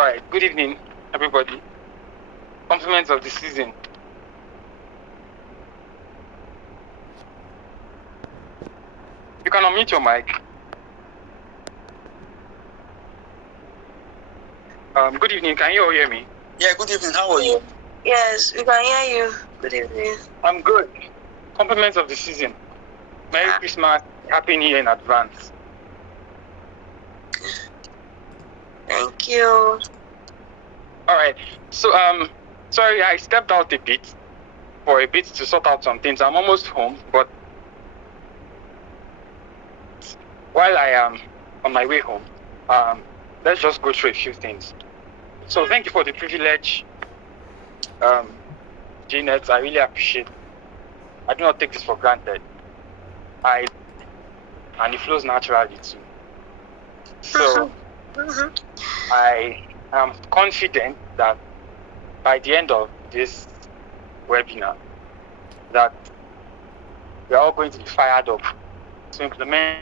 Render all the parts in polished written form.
All right, good evening, everybody. Compliments of the season. You can unmute your mic. Good evening. Can you all hear me? Yeah, good evening. How are you? Yes, we can hear you. Good evening. I'm good. Compliments of the season. Merry Christmas. Happy New Year in advance. Thank you. All right. So, sorry, I stepped out for a bit to sort out some things. I'm almost home, but while I am on my way home, let's just go through a few things. So, thank you for the privilege, Jeanette. I really appreciate it. I do not take this for granted. And it flows naturally too. So, I am confident that by the end of this webinar, that we are all going to be fired up to implement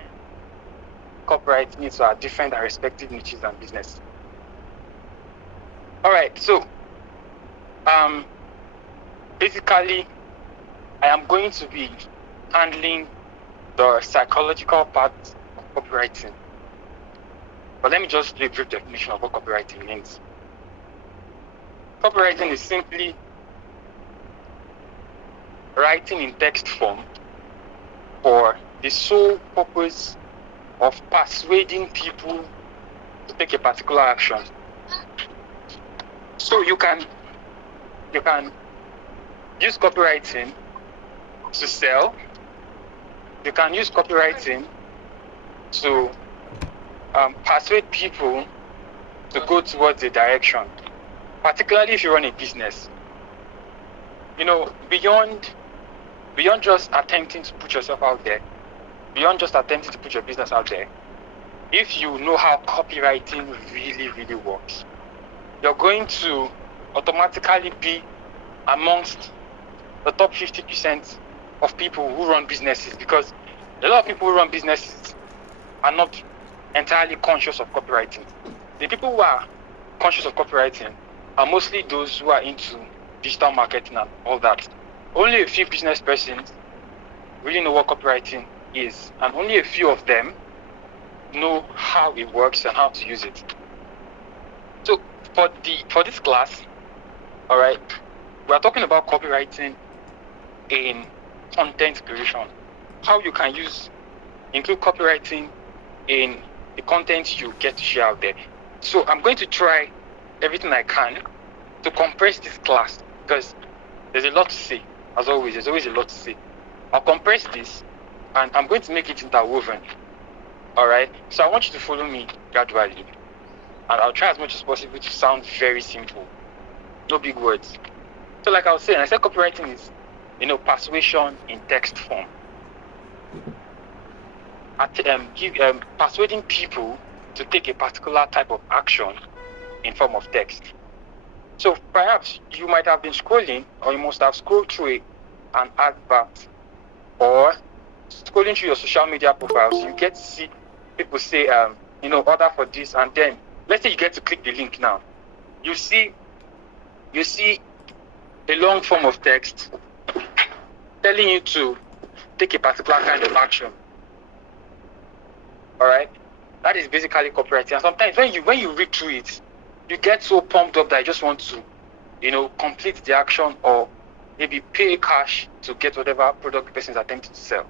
copywriting into our different and respective niches and business. All right, so basically, I am going to be handling the psychological part of copywriting. But let me just do a brief definition of what copywriting means. Copywriting is simply writing in text form for the sole purpose of persuading people to take a particular action. So you can use copywriting to sell. You can use copywriting to persuade people to go towards a direction, particularly if you run a business. You know, beyond just attempting to put yourself out there, beyond just attempting to put your business out there, if you know how copywriting really, really works, you're going to automatically be amongst the top 50% of people who run businesses, because a lot of people who run businesses are not entirely conscious of copywriting. The people who are conscious of copywriting are mostly those who are into digital marketing and all that. Only a few business persons really know what copywriting is, and only a few of them know how it works and how to use it. So for this class, all right, we are talking about copywriting in content creation. How you can include copywriting in the content you get to share out there. So I'm going to try everything I can to compress this class, because there's a lot to say. As always, there's always a lot to say. I'll compress this and I'm going to make it interwoven. All right. So I want you to follow me gradually, and I'll try as much as possible to sound very simple. No big words. So like I was saying, I said copywriting is, persuasion in text form. Persuading people to take a particular type of action in form of text. So perhaps you might have been scrolling, or you must have scrolled through an advert, or scrolling through your social media profiles. You get to see people say, order for this, and then let's say you get to click the link now. You see a long form of text telling you to take a particular kind of action. All right, that is basically copywriting. And sometimes when you read through it, you get so pumped up that you just want to, complete the action, or maybe pay cash to get whatever product the person is attempting to sell.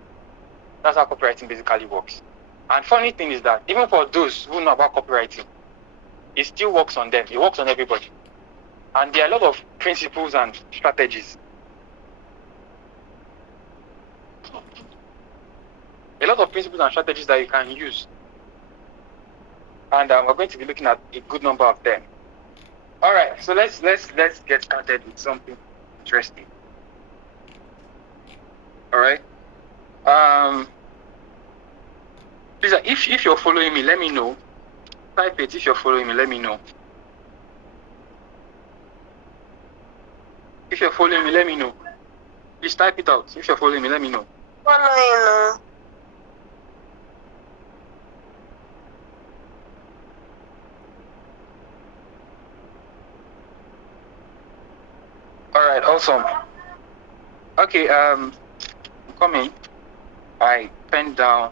That's how copywriting basically works. And funny thing is that even for those who know about copywriting, it still works on them. It works on everybody. And there are a lot of principles and strategies. A lot of principles and strategies that you can use. And we're going to be looking at a good number of them. All right, so let's get started with something interesting. All right. Please, if you're following me, let me know. Type it if you're following me. Let me know. If you're following me, let me know. Please type it out. If you're following me, let me know. Following. Awesome. Okay, coming. I penned down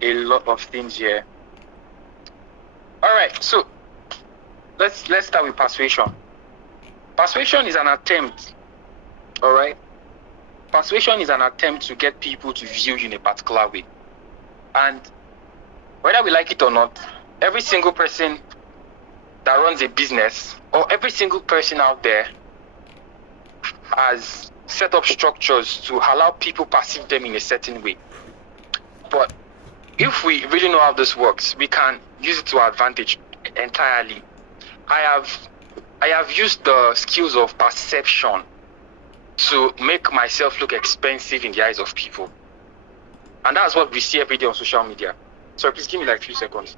a lot of things here. All right, so let's start with persuasion. Persuasion is an attempt. All right. Persuasion is an attempt to get people to view you in a particular way. And whether we like it or not, every single person that runs a business or every single person out there has set up structures to allow people perceive them in a certain way. But if we really know how this works, we can use it to our advantage entirely. I have used the skills of perception to make myself look expensive in the eyes of people. And that's what we see every day on social media. So please give me like a few seconds.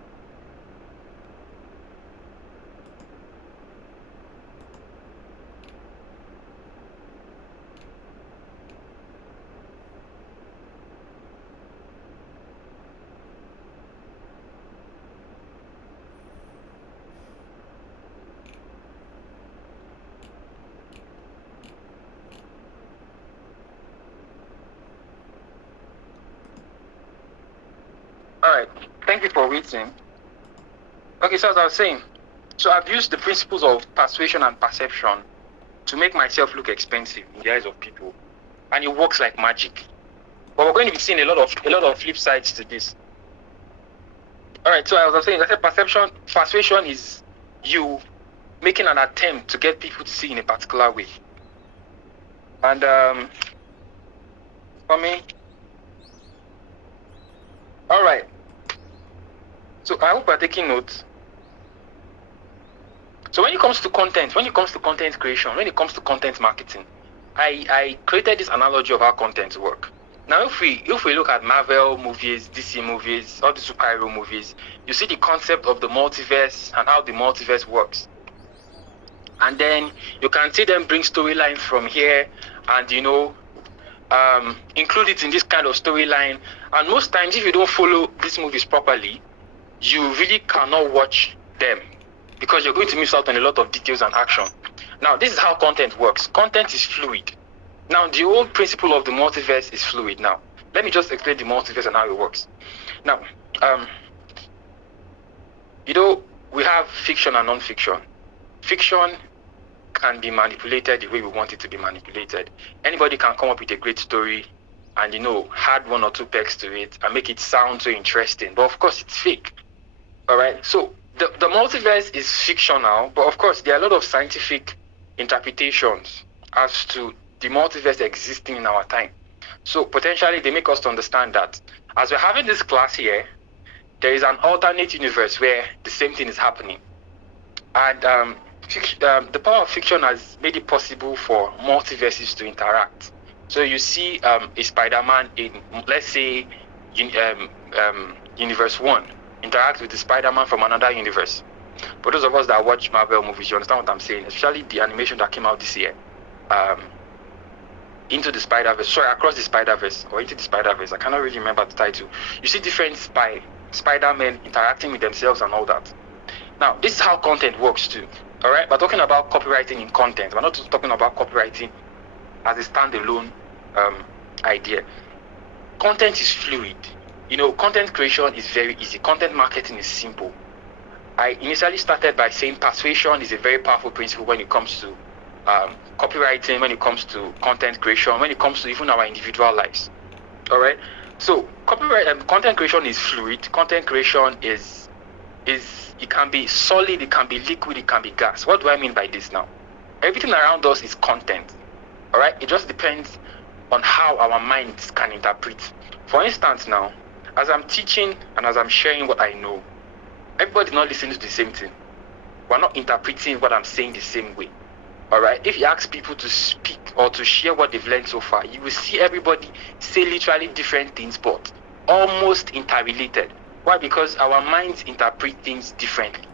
All right, thank you for waiting. Okay, so as I was saying, so I've used the principles of persuasion and perception to make myself look expensive in the eyes of people, and it works like magic. But we're going to be seeing a lot of flip sides to this. All right, so as I was saying, I said persuasion is you making an attempt to get people to see in a particular way. And for me, all right. So I hope you're taking notes. So when it comes to content creation, when it comes to content marketing, I created this analogy of how content work. Now, if we look at Marvel movies, DC movies, all the superhero movies, you see the concept of the multiverse and how the multiverse works. And then you can see them bring storylines from here and, include it in this kind of storyline. And most times, if you don't follow these movies properly, you really cannot watch them because you're going to miss out on a lot of details and action. Now, this is how content works. Content is fluid. Now, the whole principle of the multiverse is fluid. Now, let me just explain the multiverse and how it works. Now, we have fiction and non-fiction. Fiction can be manipulated the way we want it to be manipulated. Anybody can come up with a great story and, add one or two pegs to it and make it sound so interesting. But of course, it's fake. All right. So the multiverse is fictional, but of course, there are a lot of scientific interpretations as to the multiverse existing in our time. So potentially, they make us to understand that as we're having this class here, there is an alternate universe where the same thing is happening. And the power of fiction has made it possible for multiverses to interact. So you see a Spider-Man in, let's say, Universe 1 interact with the Spider-Man from another universe. For those of us that watch Marvel movies, you understand what I'm saying, especially the animation that came out this year. Into the Spider-Verse, Across the Spider-Verse or Into the Spider-Verse, I cannot really remember the title. You see different Spider-Men interacting with themselves and all that. Now, this is how content works too. All right, we're talking about copywriting in content. We're not just talking about copywriting as a standalone idea. Content is fluid. Content creation is very easy. Content marketing is simple. I initially started by saying persuasion is a very powerful principle when it comes to copywriting, when it comes to content creation, when it comes to even our individual lives. All right. So content creation is fluid. Content creation is it can be solid, it can be liquid, it can be gas. What do I mean by this now? Everything around us is content. All right. It just depends on how our minds can interpret. For instance, now, as I'm teaching and as I'm sharing what I know, everybody's not listening to the same thing. We're not interpreting what I'm saying the same way. All right. If you ask people to speak or to share what they've learned so far, you will see everybody say literally different things, but almost interrelated. Why? Because our minds interpret things differently.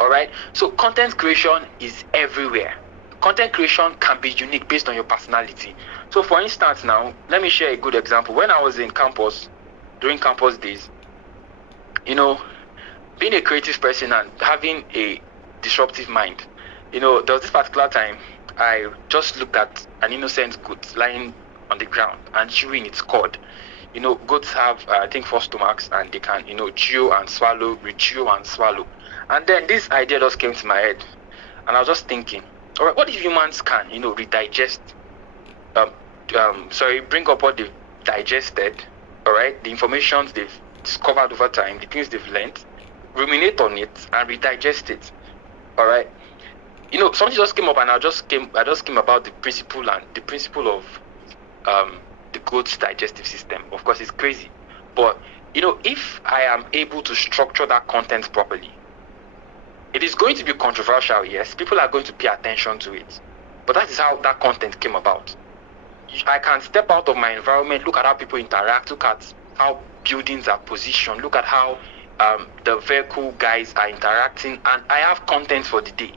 All right. So content creation is everywhere. Content creation can be unique based on your personality. So for instance, now, let me share a good example. When I was in campus, during campus days, being a creative person and having a disruptive mind, there was this particular time I just looked at an innocent goat lying on the ground and chewing its cud. Goats have, I think, 4 stomachs, and they can, chew and swallow, re-chew and swallow. And then this idea just came to my head, and I was just thinking, all right, what if humans can, redigest, bring up what they've digested, all right, the information they've discovered over time, the things they've learned, ruminate on it and redigest it, all right. Something just came up, and I just came about the principle of the goat's digestive system. Of course, it's crazy, but if I am able to structure that content properly, it is going to be controversial. Yes, people are going to pay attention to it, but that is how that content came about. I can step out of my environment, look at how people interact, look at how buildings are positioned, look at how the vehicle guys are interacting, and I have content for the day.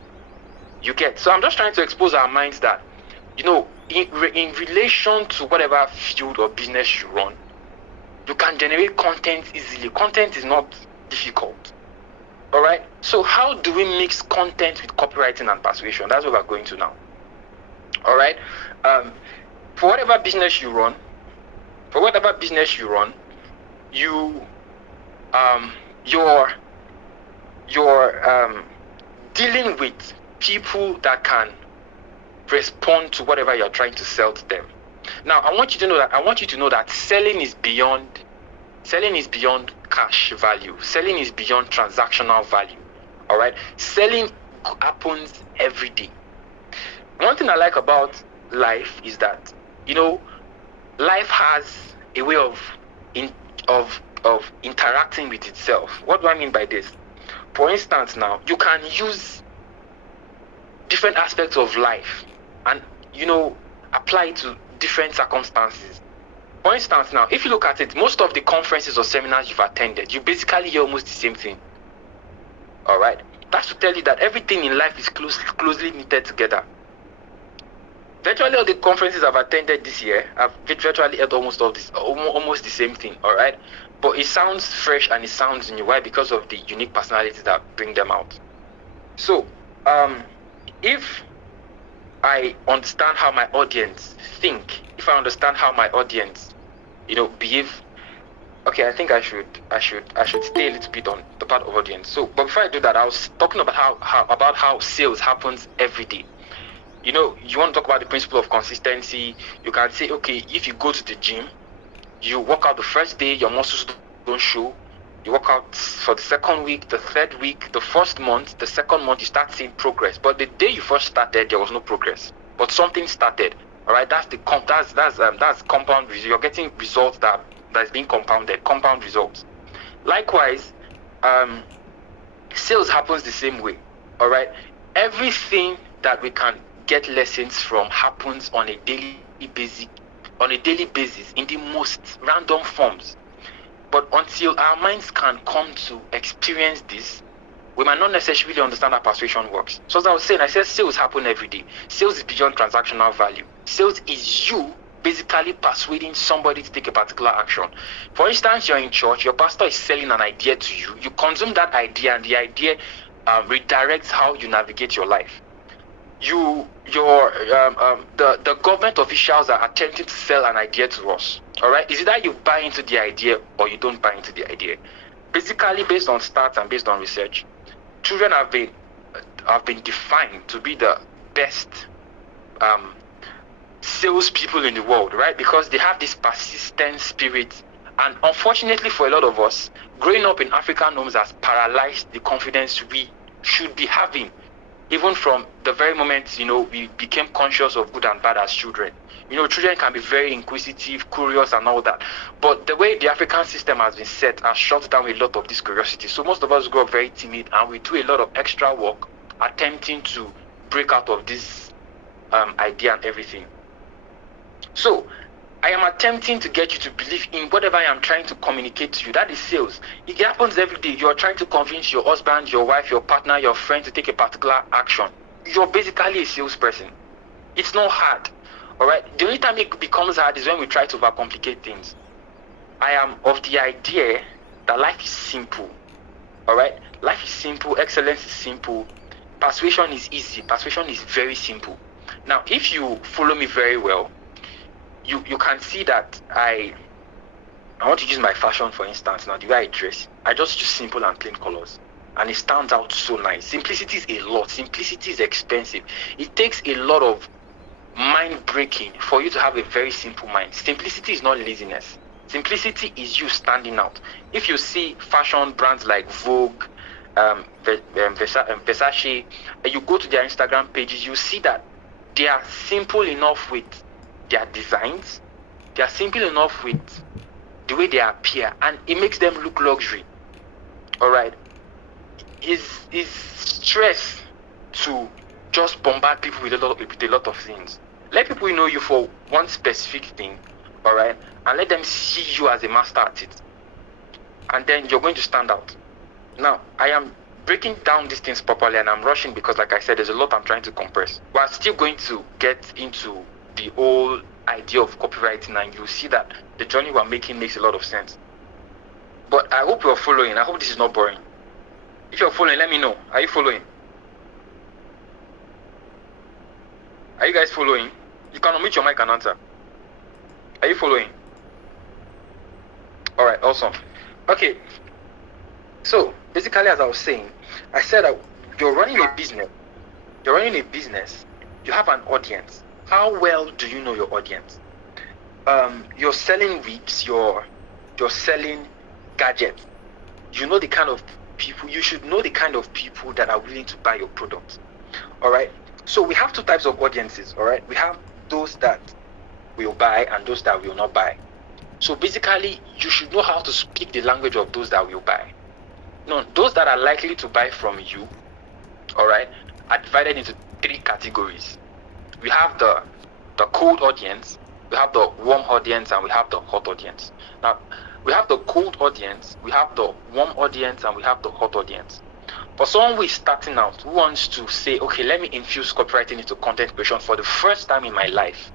You get? So I'm just trying to expose our minds that, in relation to whatever field or business you run, you can generate content easily. Content is not difficult. All right? So how do we mix content with copywriting and persuasion? That's what we're going to now. All right? For whatever business you run, you're dealing with people that can respond to whatever you're trying to sell to them. Now, I want you to know that selling is beyond cash value. Selling is beyond transactional value. All right? Selling happens every day. One thing I like about life is that, life has a way of interacting with itself. What do I mean by this? For instance, now, you can use different aspects of life and apply it to different circumstances. For instance, now, if you look at it, most of the conferences or seminars you've attended, you basically hear almost the same thing. All right? That's to tell you that everything in life is closely knitted together. Virtually all the conferences I've attended this year, I've virtually heard almost the same thing. All right? But it sounds fresh and it sounds new. Why? Because of the unique personalities that bring them out. So, if I understand how my audience think, if I understand how my audience, behave, okay, I think I should stay a little bit on the part of audience. So, but before I do that, I was talking about how sales happens every day. You want to talk about the principle of consistency. You can say, okay, if you go to the gym, you work out the first day, your muscles don't show. You work out for the second week, the third week, the first month, the second month, you start seeing progress. But the day you first started, there was no progress. But something started. All right, that's compound results. You're getting results that's being compounded, compound results. Likewise, sales happens the same way. All right, everything that we can get lessons from happens on a daily basis in the most random forms. But until our minds can come to experience this, we might not necessarily understand how persuasion works. So as I was saying, I said sales happen every day. Sales is beyond transactional value. Sales is you basically persuading somebody to take a particular action. For instance, you're in church, your pastor is selling an idea to you. You consume that idea, and the idea redirects how you navigate your life. The government officials are attempting to sell an idea to us. All right, is it that you buy into the idea or you don't buy into the idea? Basically, based on stats and based on research, children have been defined to be the best salespeople in the world, right? Because they have this persistent spirit, and unfortunately for a lot of us, growing up in African homes has paralyzed the confidence we should be having. Even from the very moment, we became conscious of good and bad as children. Children can be very inquisitive, curious, and all that. But the way the African system has been set has shut down a lot of this curiosity. So most of us grow up very timid, and we do a lot of extra work attempting to break out of this idea and everything. So I am attempting to get you to believe in whatever I am trying to communicate to you. That is sales. It happens every day. You are trying to convince your husband, your wife, your partner, your friend to take a particular action. You're basically a salesperson. It's not hard. All right? The only time it becomes hard is when we try to overcomplicate things. I am of the idea that life is simple. All right? Life is simple. Excellence is simple. Persuasion is easy. Persuasion is very simple. Now, if you follow me very well, you can see that I want to use my fashion for instance. Now, the way I dress, I just use simple and plain colors, and it stands out so nice. Simplicity is a lot. Simplicity is expensive. It takes a lot of mind breaking for you to have a very simple mind. Simplicity is not laziness. Simplicity is you standing out. If you see fashion brands like Vogue, Versace, and you go to their Instagram pages, you see that they are simple enough with their designs. They are simple enough with the way they appear, and it makes them look luxury. All right, is stress to just bombard people with a lot of things. Let people know you for one specific thing, all right, and let them see you as a master at it, and then you're going to stand out. Now, I am breaking down these things properly, and I'm rushing because, like I said, there's a lot I'm trying to compress. We're still going to get into the whole idea of copywriting, and you'll see that the journey we're making makes a lot of sense. But I hope you're following. I hope this is not boring. If you're following, let me know. Are you following? Are you guys following? You can unmute your mic and answer. Are you following? All right, awesome. Okay. So basically, as I was saying, I said that you're running a business. You have an audience. How well do you know your audience? You're selling wigs. You're selling gadgets. You know the kind of people. You should know the kind of people that are willing to buy your products. All right. So we have two types of audiences. All right. We have those that will buy and those that will not buy. So basically, you should know how to speak the language of those that will buy. No, those that are likely to buy from you, all right, are divided into three categories. We have the cold audience, we have the warm audience, and we have the hot audience. Now, we have the cold audience, we have the warm audience, and we have the hot audience. For someone who is starting out, who wants to say, okay, let me infuse copywriting into content creation for the first time in my life,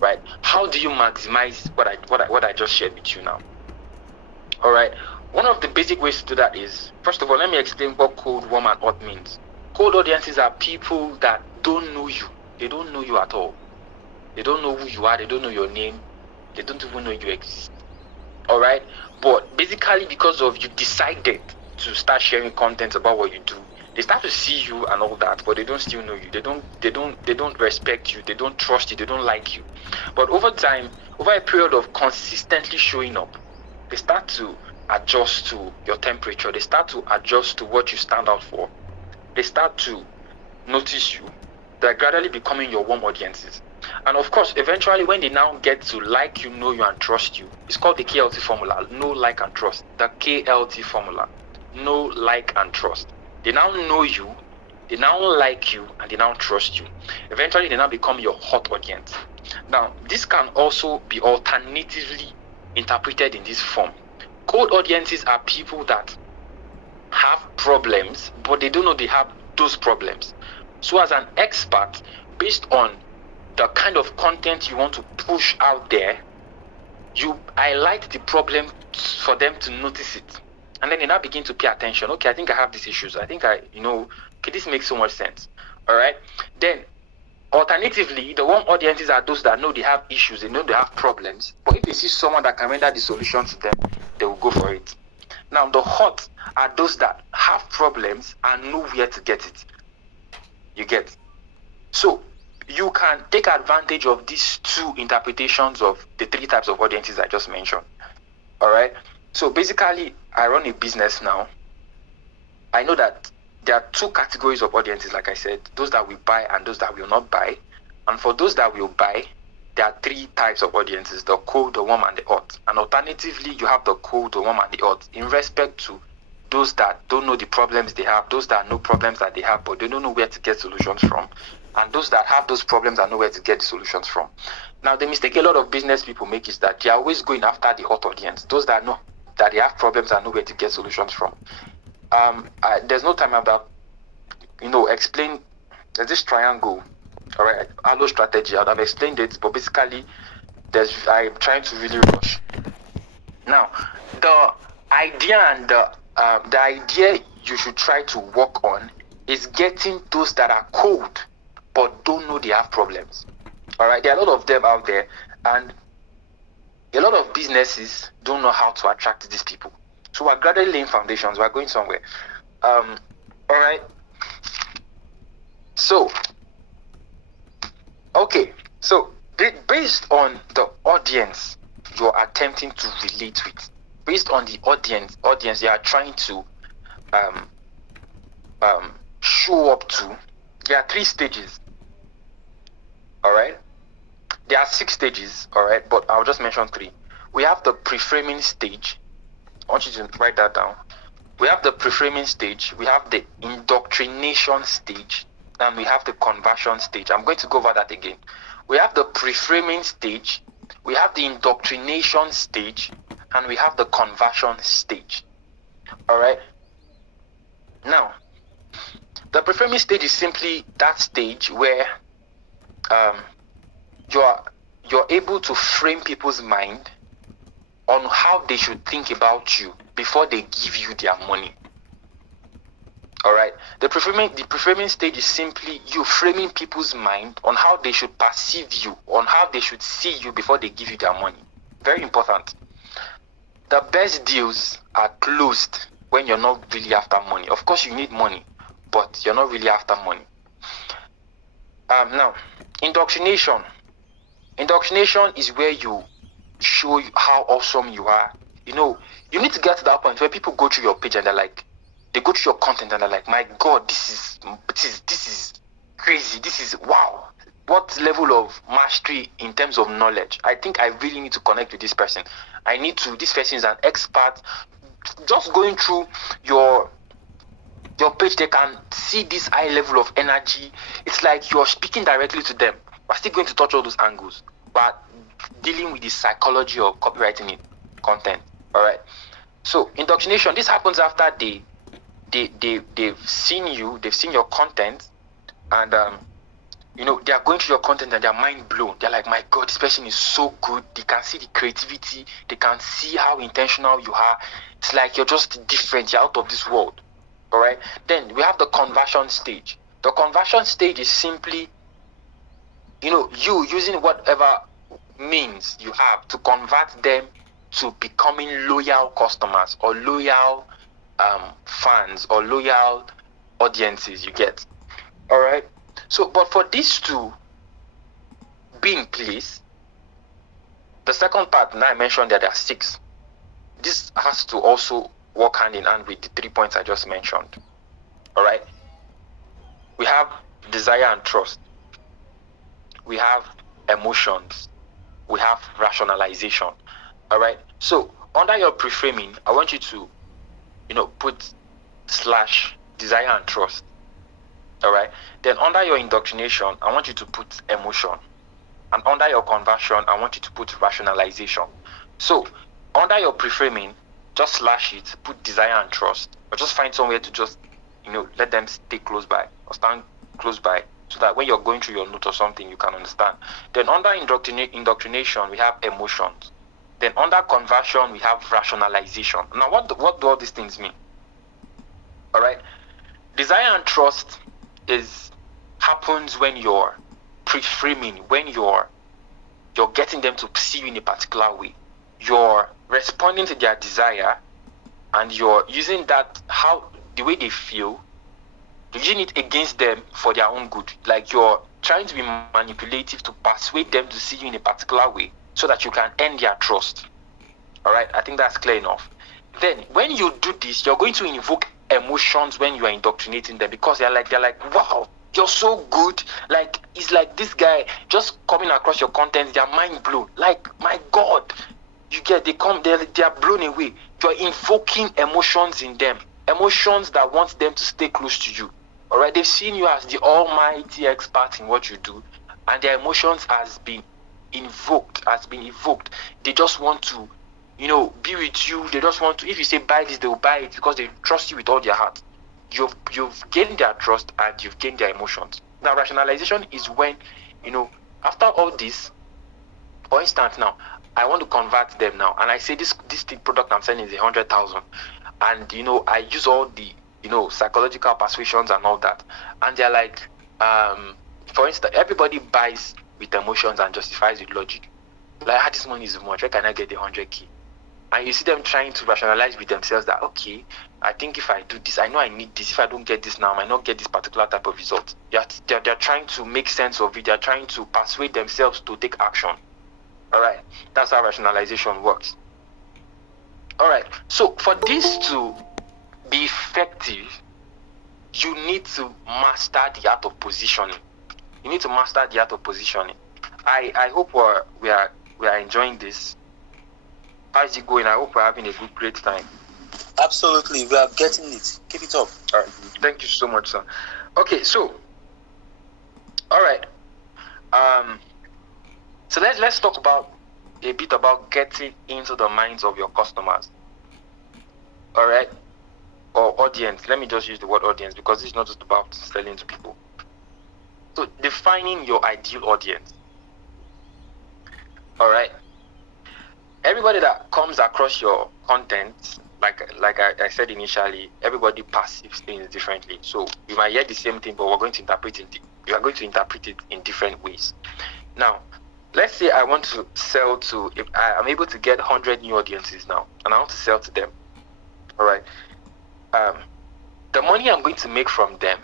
right? How do you maximize what I just shared with you now? All right. One of the basic ways to do that is, first of all, let me explain what cold, warm, and hot means. Cold audiences are people that don't know you. They don't know you at all. They don't know who you are. They don't know your name. They don't even know you exist. All right. But basically, because of you decided to start sharing content about what you do, they start to see you and all that, but they don't still know you. They don't respect you. They don't trust you. They don't like you. But over time, over a period of consistently showing up, they start to adjust to your temperature. They start to adjust to what you stand out for. They start to notice you. They're gradually becoming your warm audiences. And of course, eventually, when they now get to like you, know you, and trust you, it's called the KLT formula. Know, like, and trust. The KLT formula. Know, like, and trust. They now know you, they now like you, and they now trust you. Eventually, they now become your hot audience. Now, this can also be alternatively interpreted in this form. Cold audiences are people that have problems, but they don't know they have those problems. So as an expert, based on the kind of content you want to push out there, you highlight the problem for them to notice it. And then they now begin to pay attention. Okay, I think I have these issues. I think okay, this makes so much sense. All right. Then, alternatively, the warm audiences are those that know they have issues, they know they have problems. But if they see someone that can render the solution to them, they will go for it. Now, the hot are those that have problems and know where to get it. You get. So, you can take advantage of these two interpretations of the three types of audiences I just mentioned. All right. So basically, I run a business now. I know that there are two categories of audiences, like I said, those that will buy and those that will not buy. And for those that will buy, there are three types of audiences, the cold, the warm, and the hot. And alternatively, you have the cold, the warm, and the hot in respect to those that don't know the problems they have, those that know problems that they have, but they don't know where to get solutions from, and those that have those problems and know where to get the solutions from. Now, the mistake a lot of business people make is that they are always going after the hot audience, those that know that they have problems and know where to get solutions from. There's no time about, explain. There's this triangle, all right, Allo strategy. I've explained it, but basically, I'm trying to really rush. Now, the idea and the idea you should try to work on is getting those that are cold, but but don't know they have problems. All right, there are a lot of them out there, and a lot of businesses don't know how to attract these people. So we're gradually laying foundations. We're going somewhere. All right. So, okay. So based on the audience you're attempting to relate with, based on the audience you are trying to show up to, there are 3 stages. All right. There are 6 stages. All right, but I'll just mention 3. We have the pre-framing stage. I want you to write that down. We have the pre-framing stage, we have the indoctrination stage, and we have the conversion stage. I'm going to go over that again. We have the pre-framing stage, we have the indoctrination stage, and we have the conversion stage. All right. Now, the pre-framing stage is simply that stage where you're able to frame people's mind on how they should think about you before they give you their money. All right. The preframing stage is simply you framing people's mind on how they should perceive you, on how they should see you before they give you their money. Very important. The best deals are closed when you're not really after money. Of course, you need money, but you're not really after money. Now, indoctrination. Indoctrination is where you show how awesome you are. You need to get to that point where people go through your page and they go through your content and they're like, my God, this is crazy. This is wow. What level of mastery in terms of knowledge? I think I really need to connect with this person. This person is an expert. Just going through your page, they can see this high level of energy. It's like you're speaking directly to them. We're still going to touch all those angles, but dealing with the psychology of copywriting in content. All right. So indoctrination, this happens after they've seen you, they've seen your content, and they are going through your content and they're mind blown. They're like, my God, this person is so good. They can see the creativity. They can see how intentional you are. It's like you're just different. You're out of this world. All right. Then we have the conversion stage. The conversion stage is simply, you using whatever means you have to convert them to becoming loyal customers or loyal fans or loyal audiences, you get. All right. So, but for this to be in place, the second part, now I mentioned that there are 6. This has to also work hand in hand with the 3 points I just mentioned. All right. We have desire and trust. We have emotions. We have rationalization. All right. So under your pre-framing, I want you to, put / desire and trust. All right. Then under your indoctrination, I want you to put emotion. And under your conversion, I want you to put rationalization. So under your pre-framing, just / it, put desire and trust, or just find somewhere to just, let them stay close by or stand close by, so that when you're going through your note or something, you can understand. Then under indoctrination, we have emotions. Then under conversion, we have rationalization. Now, what do all these things mean? All right. Desire and trust happens when you're pre-framing, when you're getting them to see you in a particular way. You're responding to their desire, and you're using that, the way they feel, using it against them for their own good. Like you're trying to be manipulative to persuade them to see you in a particular way so that you can earn their trust. All right, I think that's clear enough. Then when you do this, you're going to invoke emotions when you are indoctrinating them, because they're like, wow, you're so good. Like, it's like this guy just coming across your content, they're mind blown. Like, my God, you get, they are blown away. You're invoking emotions in them, emotions that want them to stay close to you. All right, they've seen you as the almighty expert in what you do, and their emotions has been evoked. They just want to, be with you. They just want to, if you say buy this, they'll buy it because they trust you with all their heart. You've gained their trust and you've gained their emotions. Now, rationalization is when, after all this, for instance, now I want to convert them now, and I say this product I'm selling is 100,000, and I use all the psychological persuasions and all that, and they're like, For instance, everybody buys with emotions and justifies with logic. Like, this money is much. Where can I get the 100K? And you see them trying to rationalize with themselves that, okay, I think if I do this, I know I need this. If I don't get this now, I might not get this particular type of result. They're trying to make sense of it. They're trying to persuade themselves to take action. All right. That's how rationalization works. All right. So for this to be effective, you need to master the art of positioning. You need to master the art of positioning. I hope we are enjoying this. How is it going? I hope we're having a great time. Absolutely, we are getting it. Keep it up. All right. Thank you so much, sir. Okay, so all right. So let's talk about a bit about getting into the minds of your customers. All right, or audience. Let me just use the word audience because it's not just about selling to people. So defining your ideal audience. All right. Everybody that comes across your content, like I said initially, everybody perceives things differently. So you might hear the same thing, but we are going to interpret it in different ways. Now, let's say I want to sell to, if I'm able to get 100 new audiences now, and I want to sell to them. All right. The money I'm going to make from them,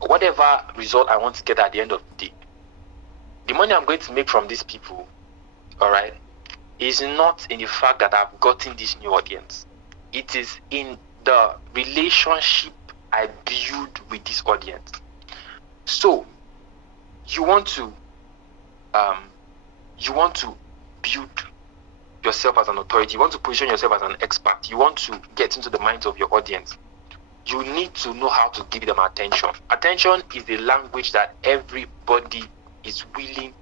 whatever result I want to get at the end of the day, the money I'm going to make from these people, all right, is not in the fact that I've gotten this new audience. It is in the relationship I build with this audience. So you want to build yourself as an authority. You want to position yourself as an expert. You want to get into the minds of your audience. You need to know how to give them attention. Attention is the language that everybody is willing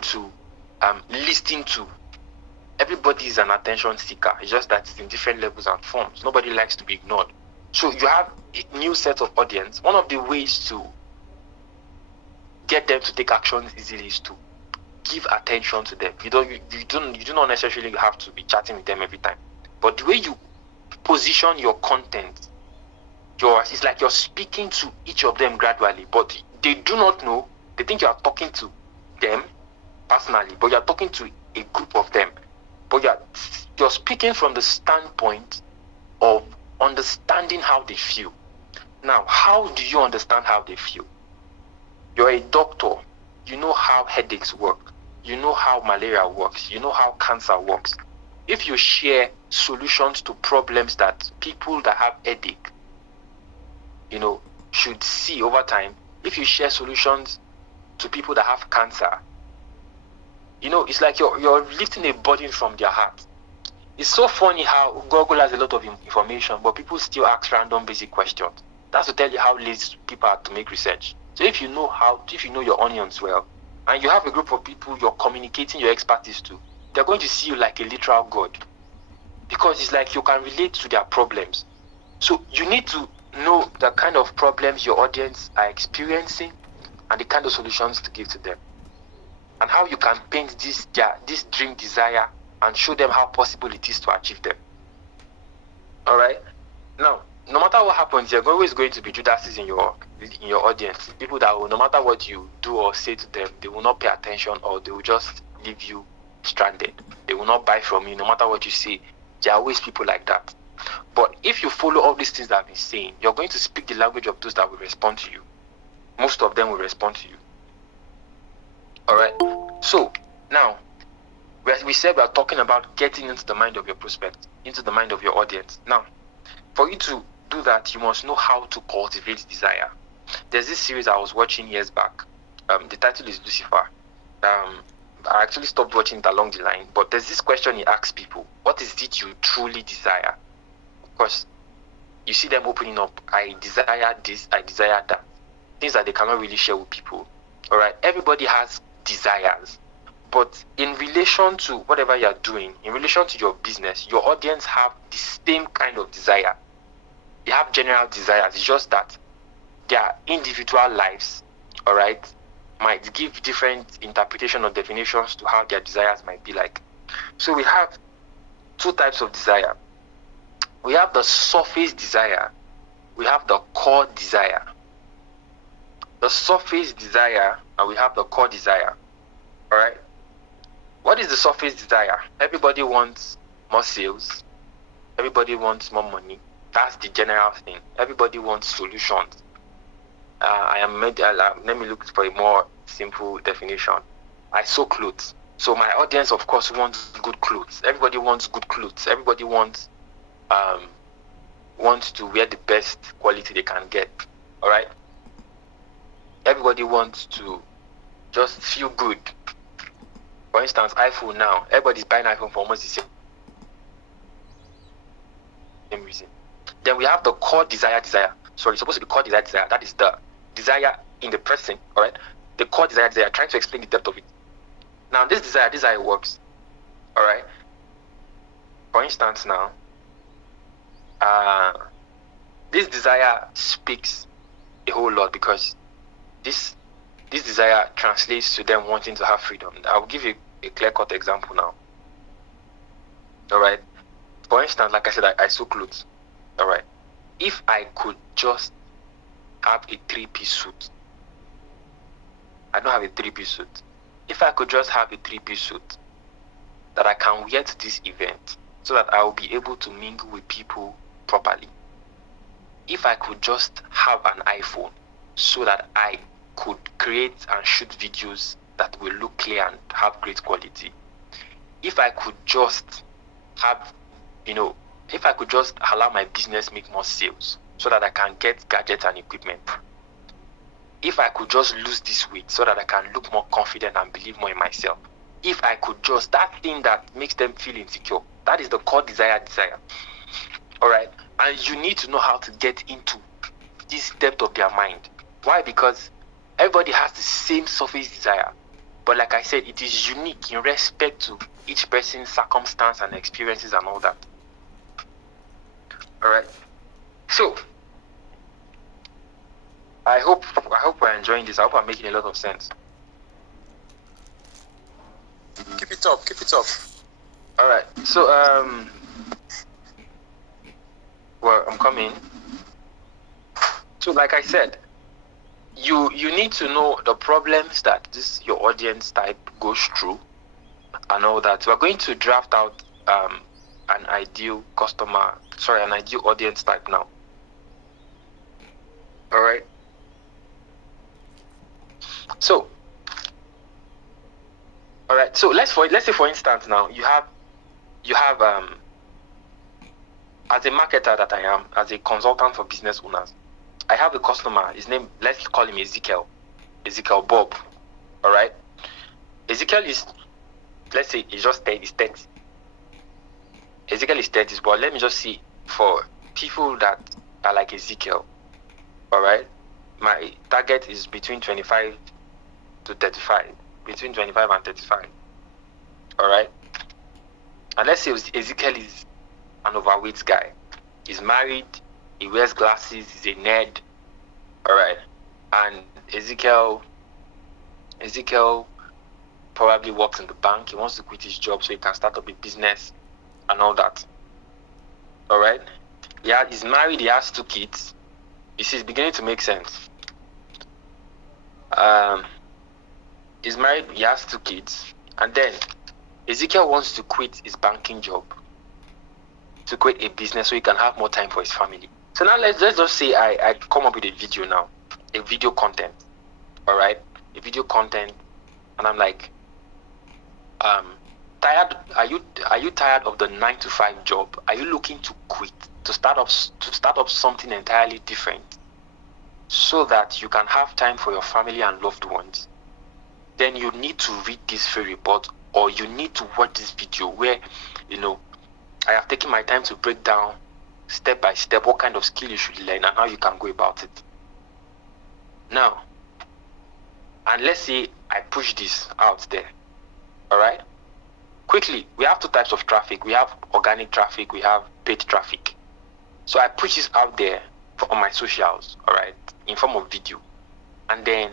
to listen to. Everybody is an attention seeker. It's just that it's in different levels and forms. Nobody likes to be ignored. So you have a new set of audience. One of the ways to get them to take action easily is to give attention to them. You do not necessarily have to be chatting with them every time. But the way you position your content, it's like you're speaking to each of them gradually, but they do not know. They think you are talking to them personally, but you're talking to a group of them. But you're speaking from the standpoint of understanding how they feel. Now, how do you understand how they feel? You're a doctor. You know how headaches work. You know how malaria works. You know how cancer works. If you share solutions to problems that people that have headache, should see over time, if you share solutions to people that have cancer, it's like you're lifting a burden from their heart. It's so funny how Google has a lot of information, but people still ask random basic questions. That's to tell you how lazy people are to make research. So if you know your onions well, and you have a group of people you're communicating your expertise to, they're going to see you like a literal god, because it's like you can relate to their problems. So you need to know the kind of problems your audience are experiencing and the kind of solutions to give to them, and how you can paint this dream desire and show them how possible it is to achieve them. All right. Now, no matter what happens, you're always going to be Judases in your audience. People that will, no matter what you do or say to them, they will not pay attention, or they will just leave you stranded. They will not buy from you no matter what you say. There are always people like that. But if you follow all these things that I've been saying, you're going to speak the language of those that will respond to you. Most of them will respond to you. All right. So now, we said we are talking about getting into the mind of your prospect, into the mind of your audience. Now, for you to do that, you must know how to cultivate desire. There's this series I was watching years back. The title is Lucifer. I actually stopped watching it along the line, but there's this question he asks people: what is it you truly desire? Of course, you see them opening up. I desire this, I desire that. Things that they cannot really share with people. All right, everybody has desires, but in relation to whatever you're doing, in relation to your business, your audience have the same kind of desire. They have general desires. It's just that their individual lives, all right, might give different interpretation or definitions to how their desires might be like. So we have two types of desire. We have the surface desire. We have the core desire. The the surface desire and we have the core desire. All right. What is the surface desire? Everybody wants more sales. Everybody wants more money. That's the general thing. Everybody wants solutions. Let me look for a more simple definition. I sew clothes. So my audience, of course, wants good clothes. Everybody wants good clothes. Everybody wants to wear the best quality they can get. All right. Everybody wants to just feel good. For instance, iPhone now. Everybody's buying iPhone for almost the same reason. Then we have the core desire. Sorry, it's supposed to be core desire. That is the desire in the person. All right. The core desire. Trying to explain the depth of it. Now, this is how it works. All right. For instance, now, this desire speaks a whole lot because this desire translates to them wanting to have freedom. I will give you a clear-cut example now. All right. For instance, like I said, I sew clothes. All right. If I could just have a 3-piece suit, I don't have a 3-piece suit. If I could just have a 3-piece suit that I can wear to this event so that I will be able to mingle with people properly. If I could just have an iPhone so that I could create and shoot videos that will look clear and have great quality. If I could just have, if I could just allow my business make more sales so that I can get gadgets and equipment. If I could just lose this weight so that I can look more confident and believe more in myself. If I could just, that thing that makes them feel insecure, that is the core desire. All right. And you need to know how to get into this depth of their mind. Why? Because everybody has the same surface desire. But like I said, it is unique in respect to each person's circumstance and experiences and all that. All right. So, I hope we're enjoying this. I hope I'm making a lot of sense. Keep it up. All right. So, well, I'm coming. So, like I said, you need to know the problems that your audience type goes through and all that. We're going to draft out an ideal audience type now. All right. So, all right. So let's say for instance now you have as a marketer that I am, as a consultant for business owners, I have a customer. His name, let's call him Ezekiel Bob. All right. Ezekiel is, let's say he's 30. Ezekiel is 30, but let me just see for people that are like Ezekiel. All right. My target is between 25 to 35. Between 25 and 35. All right. And let's say Ezekiel is an overweight guy. He's married. He wears glasses. He's a nerd. All right. And Ezekiel probably works in the bank. He wants to quit his job so he can start up a business and all that. All right. Yeah, he's married. He has 2 kids. You see, it's beginning to make sense. He's married. He has 2 kids, and then Ezekiel wants to quit his banking job to create a business so he can have more time for his family. So now let's just say I come up with a video now, a video content. All right, a video content, and I'm like, tired? Are you tired of the 9-to-5 job? Are you looking to quit to start up something entirely different, so that you can have time for your family and loved ones? Then you need to read this free report, or you need to watch this video where, I have taken my time to break down step by step what kind of skill you should learn and how you can go about it. Now, and let's say I push this out there. All right. Quickly, we have 2 types of traffic. We have organic traffic. We have paid traffic. So I push this out there on my socials. All right, in form of video, and then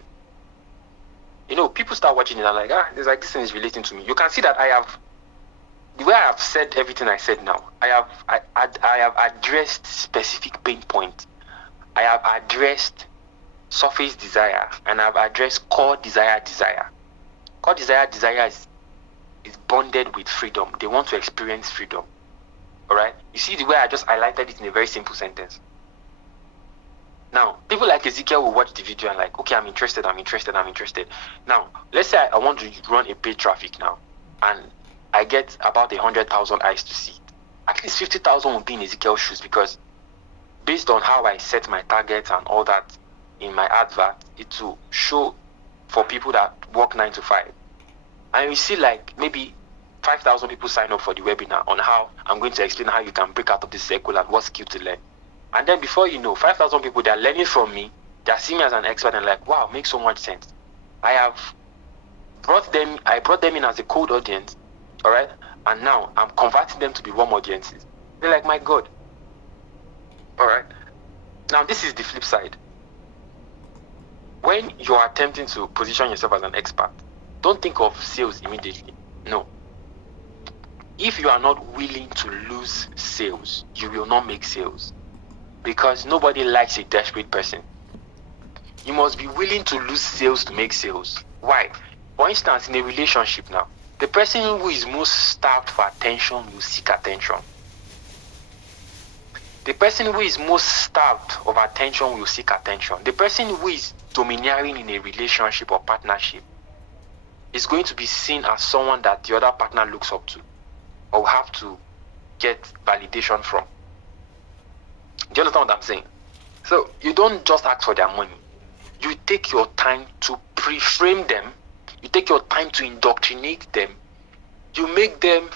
people start watching it and like, this thing is relating to me. You can see that the way I have said everything I said now, I have addressed specific pain points. I have addressed surface desire, and I've addressed core desire. Core desire is bonded with freedom. They want to experience freedom. All right. You see the way I just highlighted it in a very simple sentence. Now, people like Ezekiel will watch the video and like, okay, I'm interested. Now, let's say I want to run a paid traffic now, and I get about 100,000 eyes to see. At least 50,000 will be in Ezekiel's shoes, because based on how I set my targets and all that in my advert, it will show for people that work 9 to 5. And you see like maybe 5,000 people sign up for the webinar on how I'm going to explain how you can break out of the circle and what skill to learn. And then before you know, 5,000 people, they're learning from me. They're seeing me as an expert and like, wow, makes so much sense. I brought them in as a cold audience, all right? And now I'm converting them to be warm audiences. They're like, my God. All right. Now this is the flip side. When you are attempting to position yourself as an expert, don't think of sales immediately. No. If you are not willing to lose sales, you will not make sales. Because nobody likes a desperate person. You must be willing to lose sales to make sales. Why? For instance, in a relationship now, the person who is most starved for attention will seek attention. The person who is most starved of attention will seek attention. The person who is domineering in a relationship or partnership is going to be seen as someone that the other partner looks up to or have to get validation from. Do you understand what I'm saying? So you don't just ask for their money. You take your time to pre-frame them. You take your time to indoctrinate them. You make them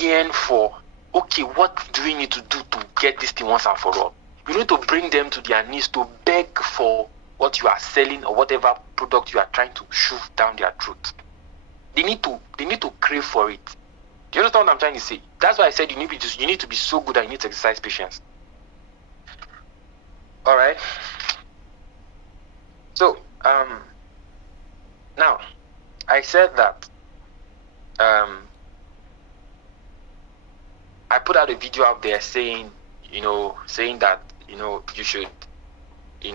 yearn for, okay, what do we need to do to get this thing once and for all? You need to bring them to their knees to beg for what you are selling or whatever product you are trying to shove down their throat. They need to crave for it. Do you understand what I'm trying to say? That's why I said you need to be so good and you need to exercise patience. All right. So now I said that I put out a video out there saying that you should,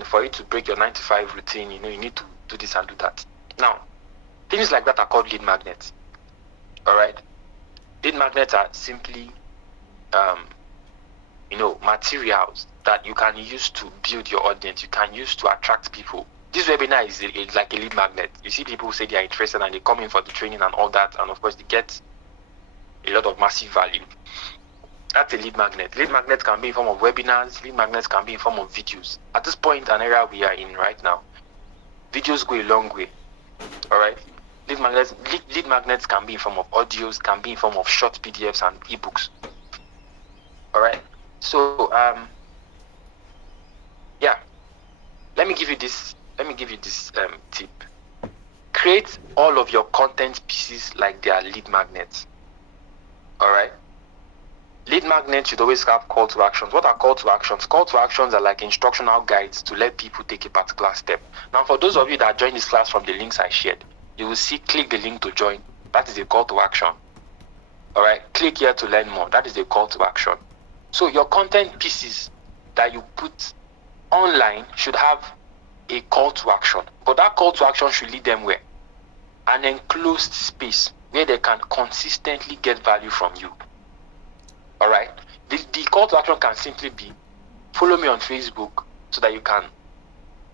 for you to break your 9 to 5 routine, you need to do this and do that. Now, things like that are called lead magnets. All right. Lead magnets are simply materials that you can use to build your audience. You can use to attract people. This webinar is like a lead magnet. You see people who say they are interested and they come in for the training and all that, and of course they get a lot of massive value. That's a lead magnet. Lead magnets can be in form of webinars. Lead magnets can be in form of videos. At this point, an area we are in right now, videos go a long way. All right. Lead magnets can be in form of audios, can be in form of short PDFs and ebooks. All right. So let me give you this tip. Create all of your content pieces like they are lead magnets. All right. Lead magnets should always have call to actions. What are call to actions? Call to actions are like instructional guides to let people take a particular step. Now, for those of you that join this class from the links I shared, you will see click the link to join. That is a call to action. All right. Click here to learn more. That is a call to action. So your content pieces that you put online should have a call to action. But that call to action should lead them where? An enclosed space where they can consistently get value from you. All right. The call to action can simply be follow me on Facebook so that you can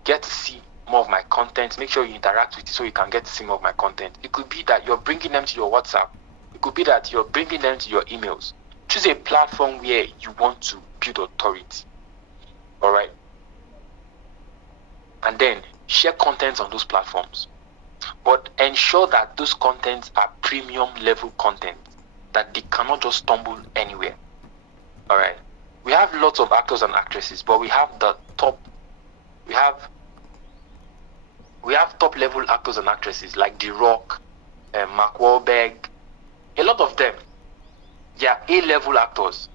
get to see more of my content. Make sure you interact with it so you can get to see more of my content. It could be that you're bringing them to your WhatsApp. It could be that you're bringing them to your emails. Choose a platform where you want to build authority. All right. And then share content on those platforms. But ensure that those contents are premium level content, that they cannot just stumble anywhere. All right. We have lots of actors and actresses, but we have top level actors and actresses like The Rock, Mark Wahlberg. A lot of them, they are A-level actors.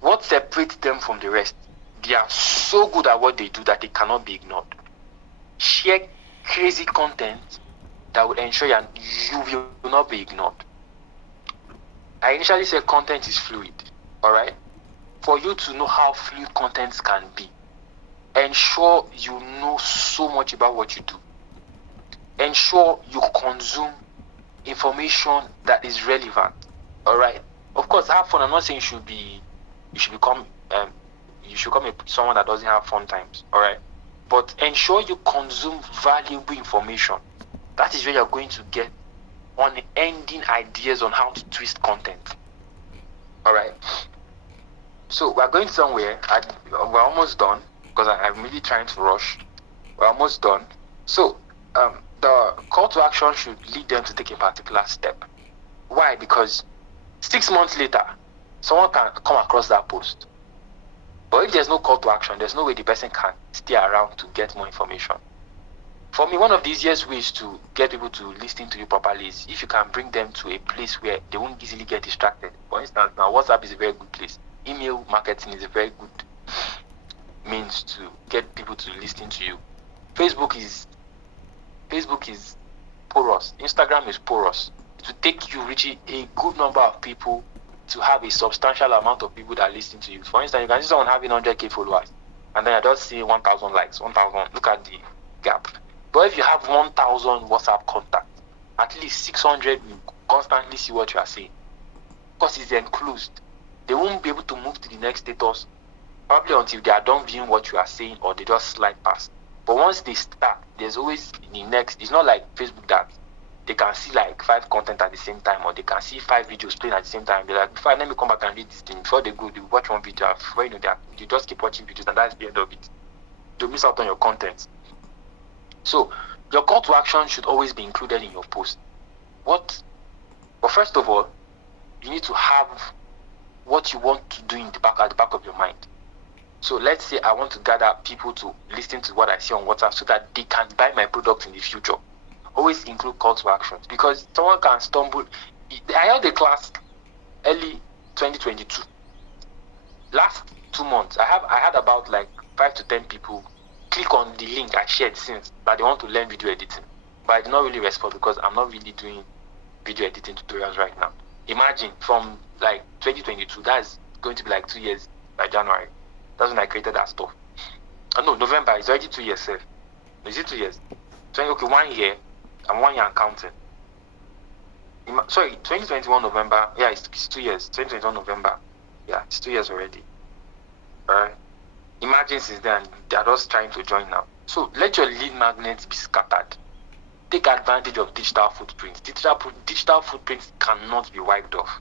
What separates them from the rest? They are so good at what they do that they cannot be ignored. Share crazy content that will ensure you will not be ignored. I initially said content is fluid. All right. For you to know how fluid content can be, ensure you know so much about what you do. Ensure you consume information that is relevant. All right. Of course, have fun. I'm not saying you should become someone that doesn't have fun times. All right. But ensure you consume valuable information. That is where you're going to get unending ideas on how to twist content. All right. So we're going somewhere. We're almost done because I'm really trying to rush. We're almost done. So the call to action should lead them to take a particular step. Why? Because 6 months later, someone can come across that post. But if there's no call to action, there's no way the person can stay around to get more information. For me, one of the easiest ways to get people to listen to you properly is if you can bring them to a place where they won't easily get distracted. For instance, now WhatsApp is a very good place. Email marketing is a very good means to get people to listen to you. Facebook is porous. Instagram is porous. To take you reaching a good number of people, to have a substantial amount of people that listen to you. For instance, you can see someone having 100k followers, and then I just see 1,000 likes, 1,000. Look at the gap. But if you have 1,000 WhatsApp contacts, at least 600 will constantly see what you are saying, because it's enclosed. They won't be able to move to the next status probably until they are done viewing what you are saying, or they just slide past. But once they start, there's always the next. It's not like Facebook that they can see like 5 content at the same time, or they can see 5 videos playing at the same time. They're like, fine, let me come back and read this thing. Before they go, they watch one video. Before you know that, you just keep watching videos, and that's the end of it. You'll miss out on your content. So your call to action should always be included in your post. But first of all, you need to have what you want to do at the back of your mind. So let's say I want to gather people to listen to what I see on WhatsApp so that they can buy my product in the future. Always include call to actions, because someone can stumble. I held a class early 2022. Last 2 months, I had about like 5 to 10 people click on the link I shared since that they want to learn video editing. But I did not really respond because I'm not really doing video editing tutorials right now. Imagine from like 2022, that's going to be like 2 years by January. That's when I created that stuff. No, November, it's already 2 years, sir. Is it 2 years? Okay, 1 year. I'm 1 year and counting. 2021 November. Yeah, it's 2 years. 2021 November. Yeah, it's 2 years already. Alright. Imagine since then, they're just trying to join now. So let your lead magnets be scattered. Take advantage of digital footprints. Digital footprints cannot be wiped off.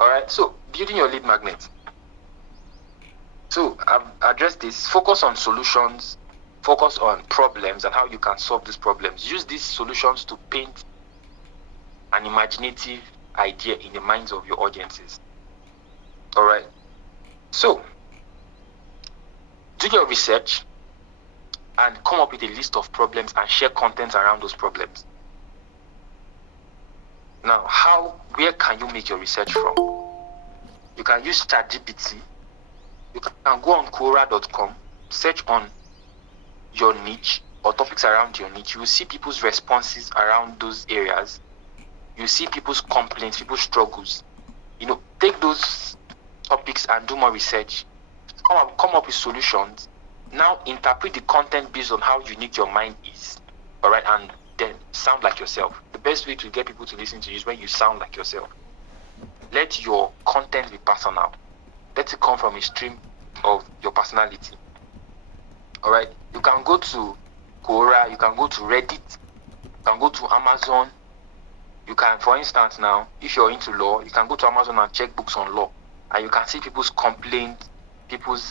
Alright, so building your lead magnet. So I've addressed this. Focus on solutions. Focus on problems and how you can solve these problems. Use these solutions to paint an imaginative idea in the minds of your audiences. Alright. So, do your research and come up with a list of problems and share content around those problems. Now, where can you make your research from? You can use ChatGPT. You can go on Quora.com, search on your niche or topics around your niche. You will see people's responses around those areas. You see people's complaints, people's struggles. Take those topics and do more research. Come up with solutions. Now interpret the content based on how unique your mind is. Alright, and then sound like yourself. The best way to get people to listen to you is when you sound like yourself. Let your content be personal. Let it come from a stream of your personality. Alright, you can go to Quora, you can go to Reddit, you can go to Amazon. You can, for instance, now, if you're into law, you can go to Amazon and check books on law, and you can see people's complaints,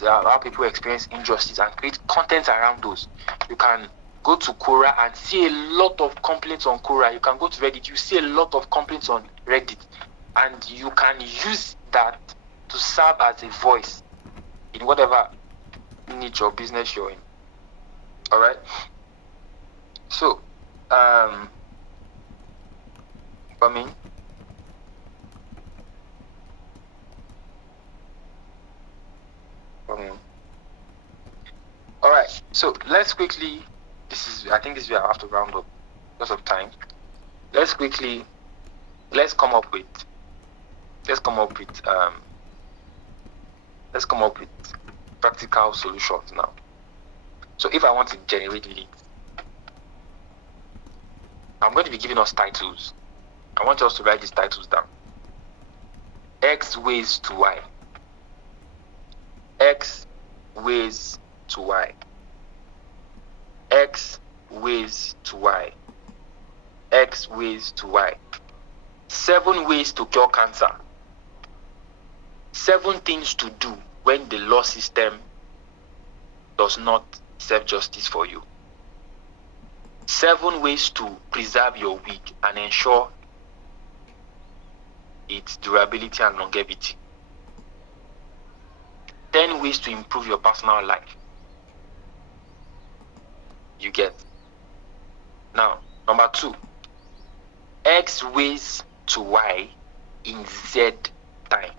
how people experience injustice, and create content around those. You can go to Quora and see a lot of complaints on Quora. You can go to Reddit, you see a lot of complaints on Reddit, and you can use that to serve as a voice in whatever niche or business you're in. Alright? So, Alright, so let's quickly, I think this is where I have to round up because of time. Let's come up with practical solutions now. So if I want to generate leads, I'm going to be giving us titles. I want us to write these titles down. X ways to Y. X ways to Y. X ways to Y. X ways to Y. 7 ways to cure cancer. 7 things to do when the law system does not serve justice for you. 7 ways to preserve your wig and ensure its durability and longevity. 10 ways to improve your personal life. You get. Now, number 2. X ways to Y in Z time.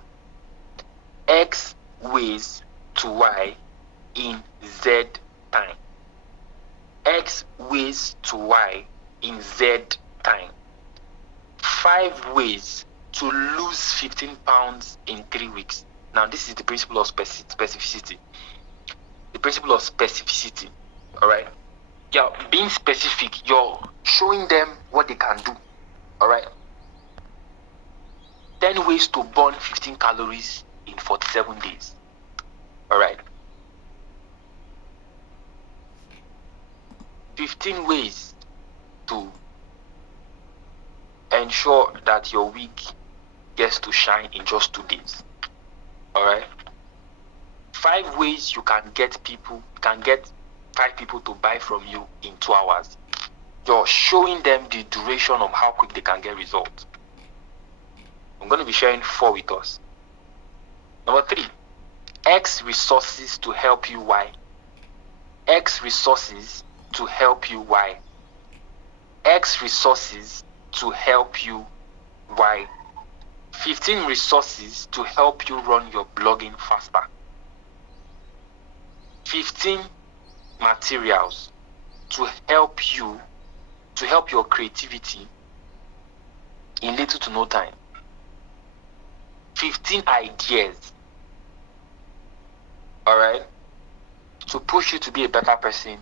X ways to Y in Z time. X ways to Y in Z time. 5 ways to lose 15 pounds in 3 weeks. Now, this is the principle of specificity. The principle of specificity. Alright? You're being specific. You're showing them what they can do. Alright? 10 ways to burn 15 calories in 47 days. Alright? 15 ways to ensure that your wig gets to shine in just 2 days. Alright? 5 ways you can get 5 people to buy from you in 2 hours. You're showing them the duration of how quick they can get results. I'm going to be sharing 4 with us. Number 3, X resources to help you Y. X resources to help you Y. X resources to help you Y. 15 resources to help you run your blogging faster. 15 materials to help your creativity in little to no time. 15 ideas, alright, to push you to be a better person.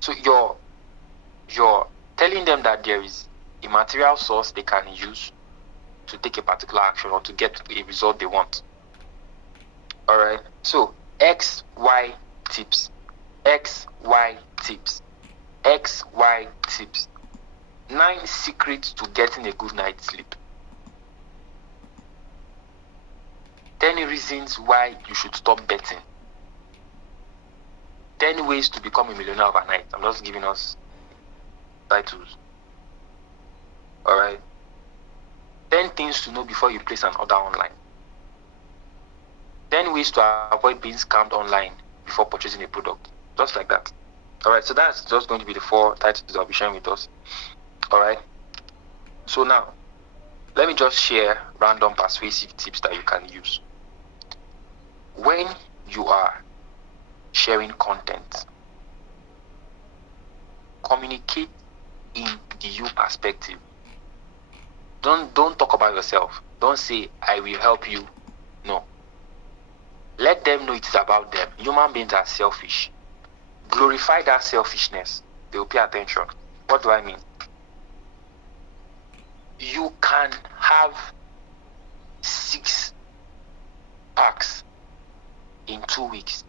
So you're telling them that there is a material source they can use to take a particular action or to get a result they want. Alright, so X, Y tips. X, Y tips. X, Y tips. 9 secrets to getting a good night's sleep. 10 reasons why you should stop betting. 10 ways to become a millionaire overnight. I'm just giving us titles. Alright. 10 things to know before you place an order online. 10 ways to avoid being scammed online before purchasing a product. Just like that. Alright, so that's just going to be the 4 titles I'll be sharing with us. Alright. So now, let me just share random persuasive tips that you can use. When you are sharing content, communicate in the you perspective. Don't talk about yourself. Don't say I will help you. No. Let them know it is about them. Human beings are selfish. Glorify that selfishness. They will pay attention. What do I mean? You can have 6 packs in 2 weeks.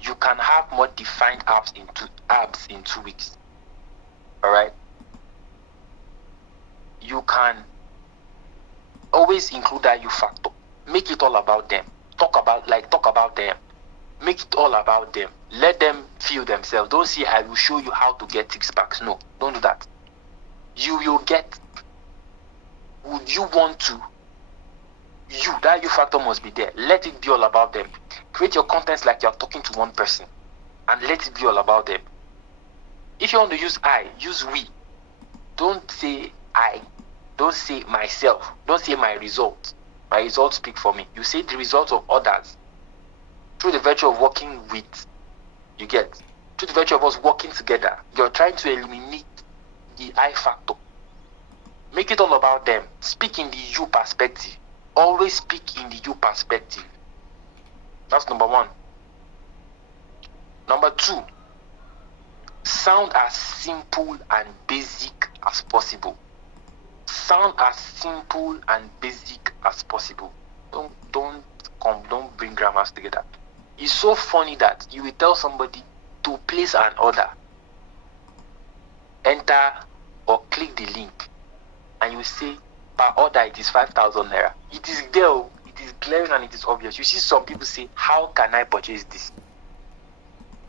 You can have more defined abs in 2 weeks. Alright? You can always include that you factor. Make it all about them. Talk about them. Make it all about them. Let them feel themselves. Don't say I will show you how to get 6 packs. No, don't do that. You will get. Would you want to? That you factor must be there. Let it be all about them. Create your contents like you're talking to one person and let it be all about them. If you want to use I, use we. Don't say I. Don't say myself. Don't say my results. My results speak for me. You say the results of others. Through the virtue of working with, you get. Through the virtue of us working together, you're trying to eliminate the I factor. Make it all about them. Speak in the you perspective. Always speak in the you perspective. That's number one. Number two, sound as simple and basic as possible. Sound as simple and basic as possible. Don't bring grammars together. It's so funny that you will tell somebody to place an order, enter or click the link, and you say per order it is 5,000 naira. It is there, it is glaring and it is obvious. You see some people say, how can I purchase this?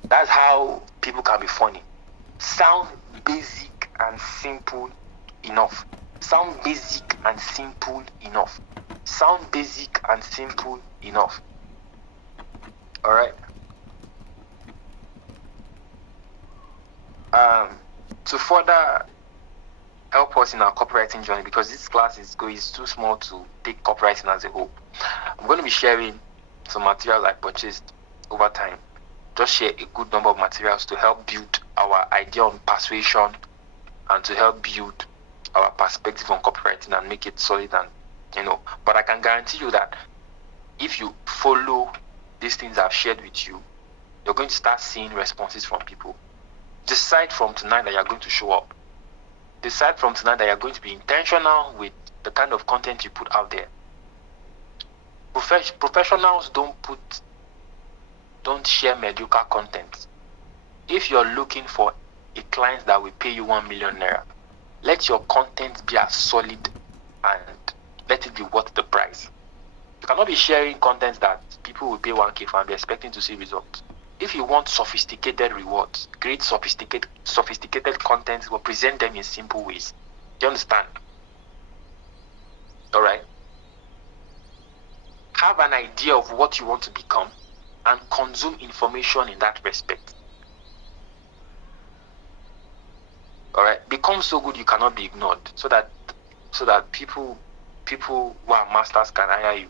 That's how people can be funny. Sound basic and simple enough. Sound basic and simple enough. Sound basic and simple enough. Alright. To further help us in our copywriting journey, because this class is too small to take copywriting as a whole, I'm going to be sharing some materials I purchased over time. Just share a good number of materials to help build our idea on persuasion and to help build our perspective on copywriting and make it solid. And but I can guarantee you that if you follow these things I've shared with you, you're going to start seeing responses from people. Decide from tonight that you're going to show up. Decide from tonight that you're going to be intentional with the kind of content you put out there. Professionals don't share mediocre content. If you're looking for a client that will pay you 1 million naira, let your content be as solid and let it be worth the price. You cannot be sharing content that people will pay 1K for and be expecting to see results. If you want sophisticated rewards, create sophisticated content, but present them in simple ways. Do you understand? Alright? Have an idea of what you want to become and consume information in that respect. Alright? Become so good you cannot be ignored, so that people who are masters can hire you.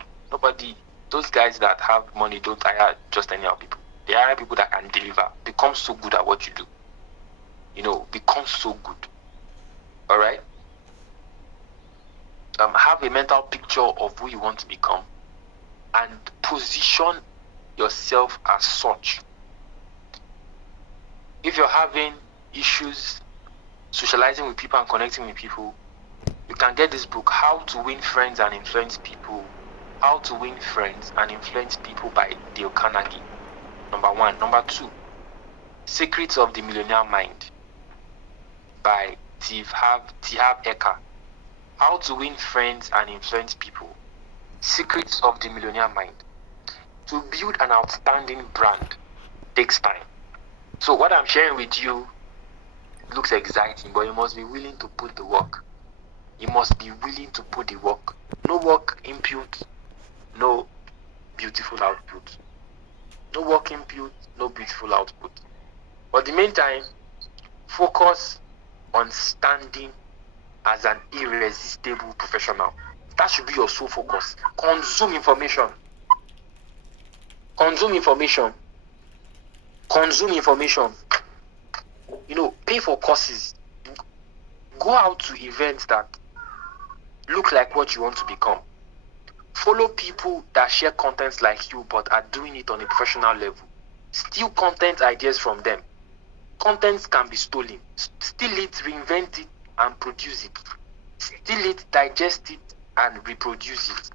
Those guys that have money don't hire just any other people. They hire people that can deliver. Become so good at what you do. Become so good. Alright? Have a mental picture of who you want to become and position yourself as such. If you're having issues socializing with people and connecting with people, you can get this book, How to Win Friends and Influence People. How to Win Friends and Influence People by Dale Carnegie. Number 1. Number 2, Secrets of the Millionaire Mind by T. Harv Eker. How to Win Friends and Influence People. Secrets of the Millionaire Mind. To build an outstanding brand takes time. So what I'm sharing with you looks exciting, but you must be willing to put the work. You must be willing to put the work. No work input, no beautiful output. No work input, no beautiful output. But in the meantime, focus on standing as an irresistible professional. That should be your sole focus. Consume information. Consume information. Consume information. Pay for courses. Go out to events that look like what you want to become. Follow people that share contents like you but are doing it on a professional level. Steal content ideas from them. Contents can be stolen. Steal it, reinvent it, and produce it. Steal it, digest it, and reproduce it.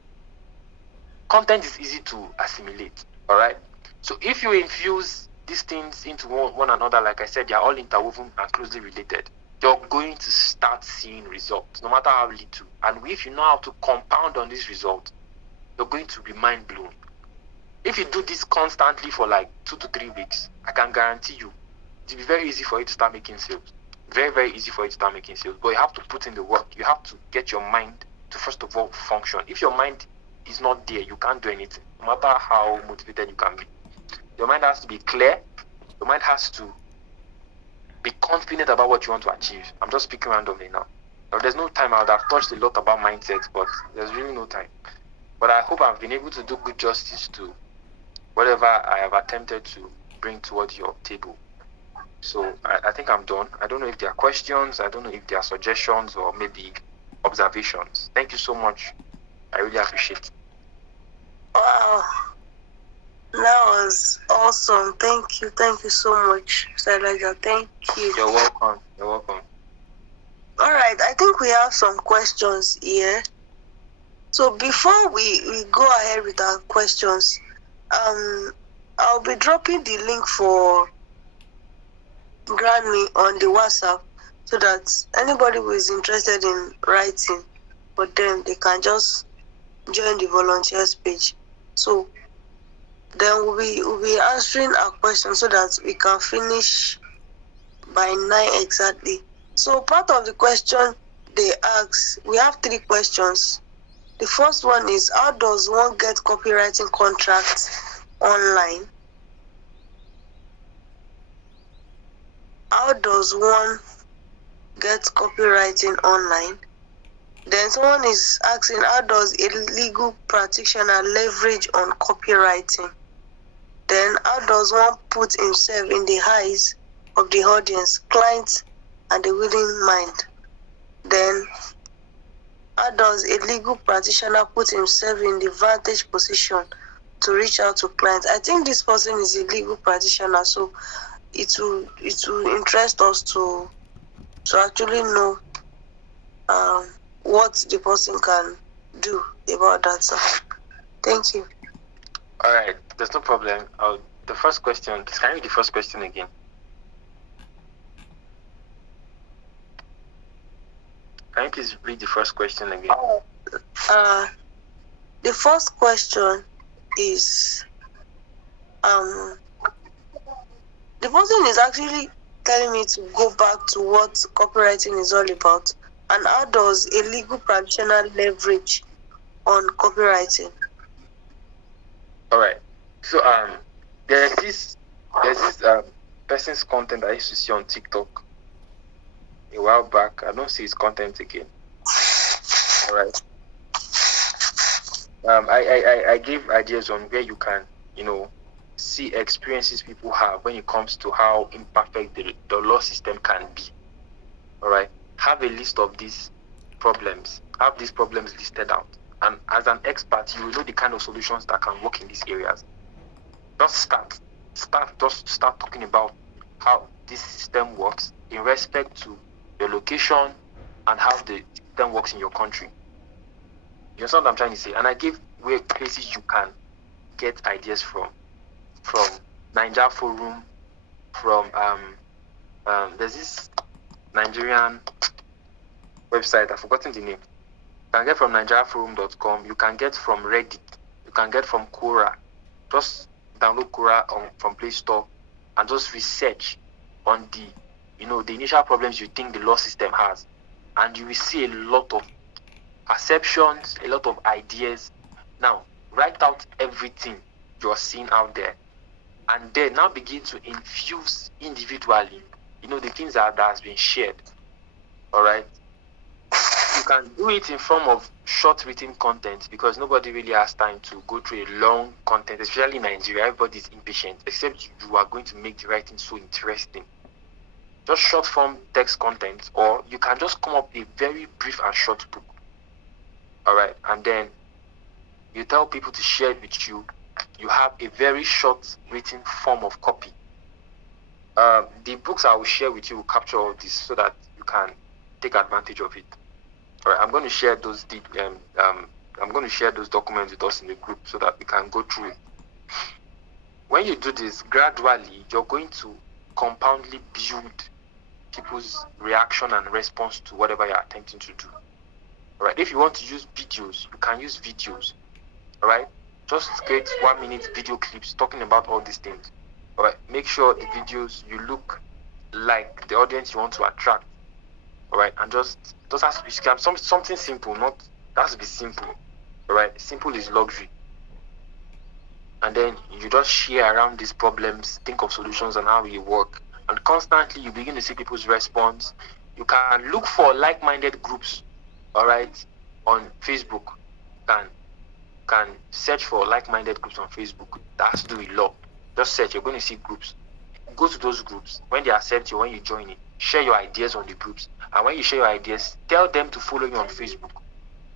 Content is easy to assimilate. Alright? So if you infuse these things into one another, like I said, they are all interwoven and closely related. You're going to start seeing results, no matter how little. And if you know how to compound on these results, you're going to be mind blown. If you do this constantly for like 2 to 3 weeks, I can guarantee you, it'll be very easy for you to start making sales. Very, very easy for you to start making sales. But you have to put in the work. You have to get your mind to, first of all, function. If your mind is not there, you can't do anything, no matter how motivated you can be. Your mind has to be clear. Your mind has to be confident about what you want to achieve. I'm just speaking randomly now. There's no time. I would have touched a lot about mindset, but there's really no time. But I hope I've been able to do good justice to whatever I have attempted to bring towards your table. So I think I'm done. I don't know if there are questions. I don't know if there are suggestions or maybe observations. Thank you so much. I really appreciate it. Wow. That was awesome. Thank you. Thank you so much, Mr. Elijah. Thank you. You're welcome. You're welcome. All right. I think we have some questions here. So before we go ahead with our questions, I'll be dropping the link for Grammy on the WhatsApp so that anybody who is interested in writing for them, they can just join the volunteers page. So then we'll be answering our questions so that we can finish by 9 exactly. So part of the question they ask, we have 3 questions. The first one is, how does one get copywriting contracts online? How does one get copywriting online? Then someone is asking, how does a legal practitioner leverage on copywriting? Then how does one put himself in the eyes of the audience, clients, and the willing mind? Then how does a legal practitioner put himself in the vantage position to reach out to clients? I think this person is a legal practitioner, so it will interest us to actually know what the person can do about that. So, thank you. All right. There's no problem. The first question. Can you read the first question again? Can you please read the first question again? The first question is the person is actually telling me to go back to what copywriting is all about, and how does a legal practitioner leverage on copywriting? All right. So there's this person's content I used to see on TikTok a while back. I don't see his content again. All right. I gave ideas on where you can, see experiences people have when it comes to how imperfect the law system can be. All right. Have a list of these problems. Have these problems listed out. And as an expert, you will know the kind of solutions that can work in these areas. Just start talking about how this system works in respect to your location and how the system works in your country. You understand what I'm trying to say? And I gave places you can get ideas from Niger Forum, from there's this Nigerian website, I've forgotten the name. You can get from nigeriaforum.com, you can get from Reddit, you can get from Quora. Just download Quora from Play Store and just research on the initial problems you think the law system has, and you will see a lot of perceptions, a lot of ideas. Now write out everything you're seeing out there, and then now begin to infuse individually the things that has been shared. All right. You can do it in form of short written content, because nobody really has time to go through a long content, especially in Nigeria. Everybody is impatient, except you are going to make the writing so interesting. Just short form text content, or you can just come up with a very brief and short book. All right. And then you tell people to share it with you. You have a very short written form of copy. The books I will share with you will capture all this so that you can take advantage of it. All right, I'm going to share those documents with us in the group so that we can go through it. When you do this, gradually you're going to compoundly build people's reaction and response to whatever you're attempting to do. All right, if you want to use videos, you can use videos. All right, just create 1-minute video clips talking about all these things. All right, make sure the videos you look like the audience you want to attract. All right, and just has to be something simple, not that has to be simple. All right, simple is luxury. And then you just share around these problems, think of solutions and how it work, and constantly you begin to see people's response. You can look for like-minded groups. All right, on Facebook, can search for like-minded groups on Facebook. That has to do with law. Just search, you're going to see groups. Go to those groups. When they accept you, when you join it, share your ideas on the groups. And when you share your ideas, tell them to follow you on Facebook.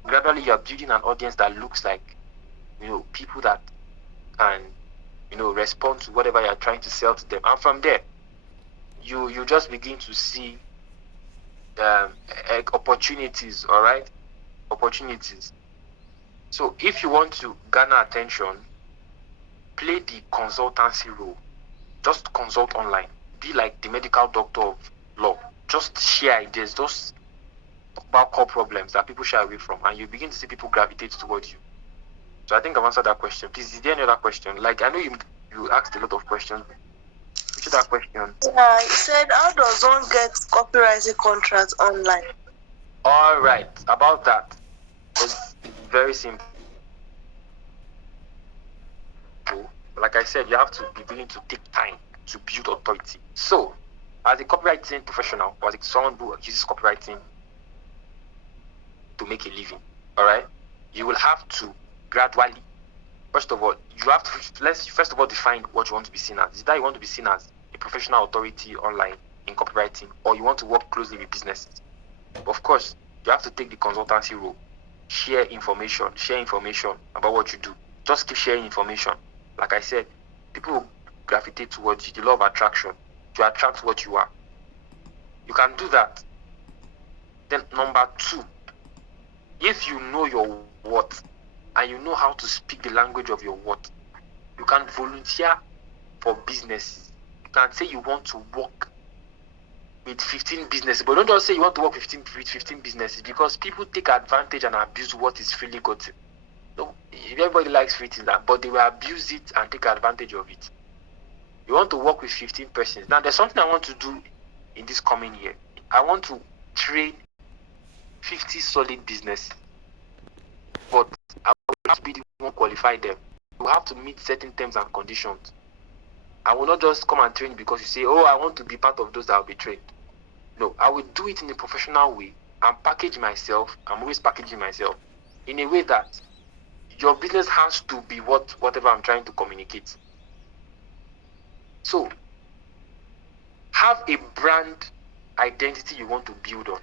Gradually, you're building an audience that looks like, people that can, respond to whatever you're trying to sell to them. And from there, you just begin to see opportunities, all right? Opportunities. So if you want to garner attention, play the consultancy role. Just consult online. Be like the medical doctor of law. Just share ideas. Just talk about core problems that people shy away from, and you begin to see people gravitate towards you. So I think I've answered that question. Please, is there any other question? Like, I know you asked a lot of questions. Which other question? Yeah, he said, how does one get copywriting contracts online? All right, about that, it's very simple. Like I said, you have to be willing to take time to build authority. So, as a copywriting professional, or as someone who uses copywriting to make a living, all right, you will have to gradually, first of all, you have to first of all define what you want to be seen as. Is that you want to be seen as a professional authority online in copywriting, or you want to work closely with businesses? Of course, you have to take the consultancy role. Share information about what you do. Just keep sharing information. Like I said, people will gravitate towards you. The law of attraction. You attract what you are. You can do that. Then number 2, if you know your worth and you know how to speak the language of your worth, you can volunteer for businesses. You can say you want to work with 15 businesses, but don't just say you want to work with 15 businesses, because people take advantage and abuse what is freely gotten. No, everybody likes free things, but they will abuse it and take advantage of it. You want to work with 15 persons. Now, there's something I want to do in this coming year. I want to train 50 solid businesses, but I will have to be the one to qualify them. You have to meet certain terms and conditions. I will not just come and train because you say, oh, I want to be part of those that will be trained. No, I will do it in a professional way and package myself. I'm always packaging myself in a way that your business has to be whatever I'm trying to communicate. So, have a brand identity you want to build on.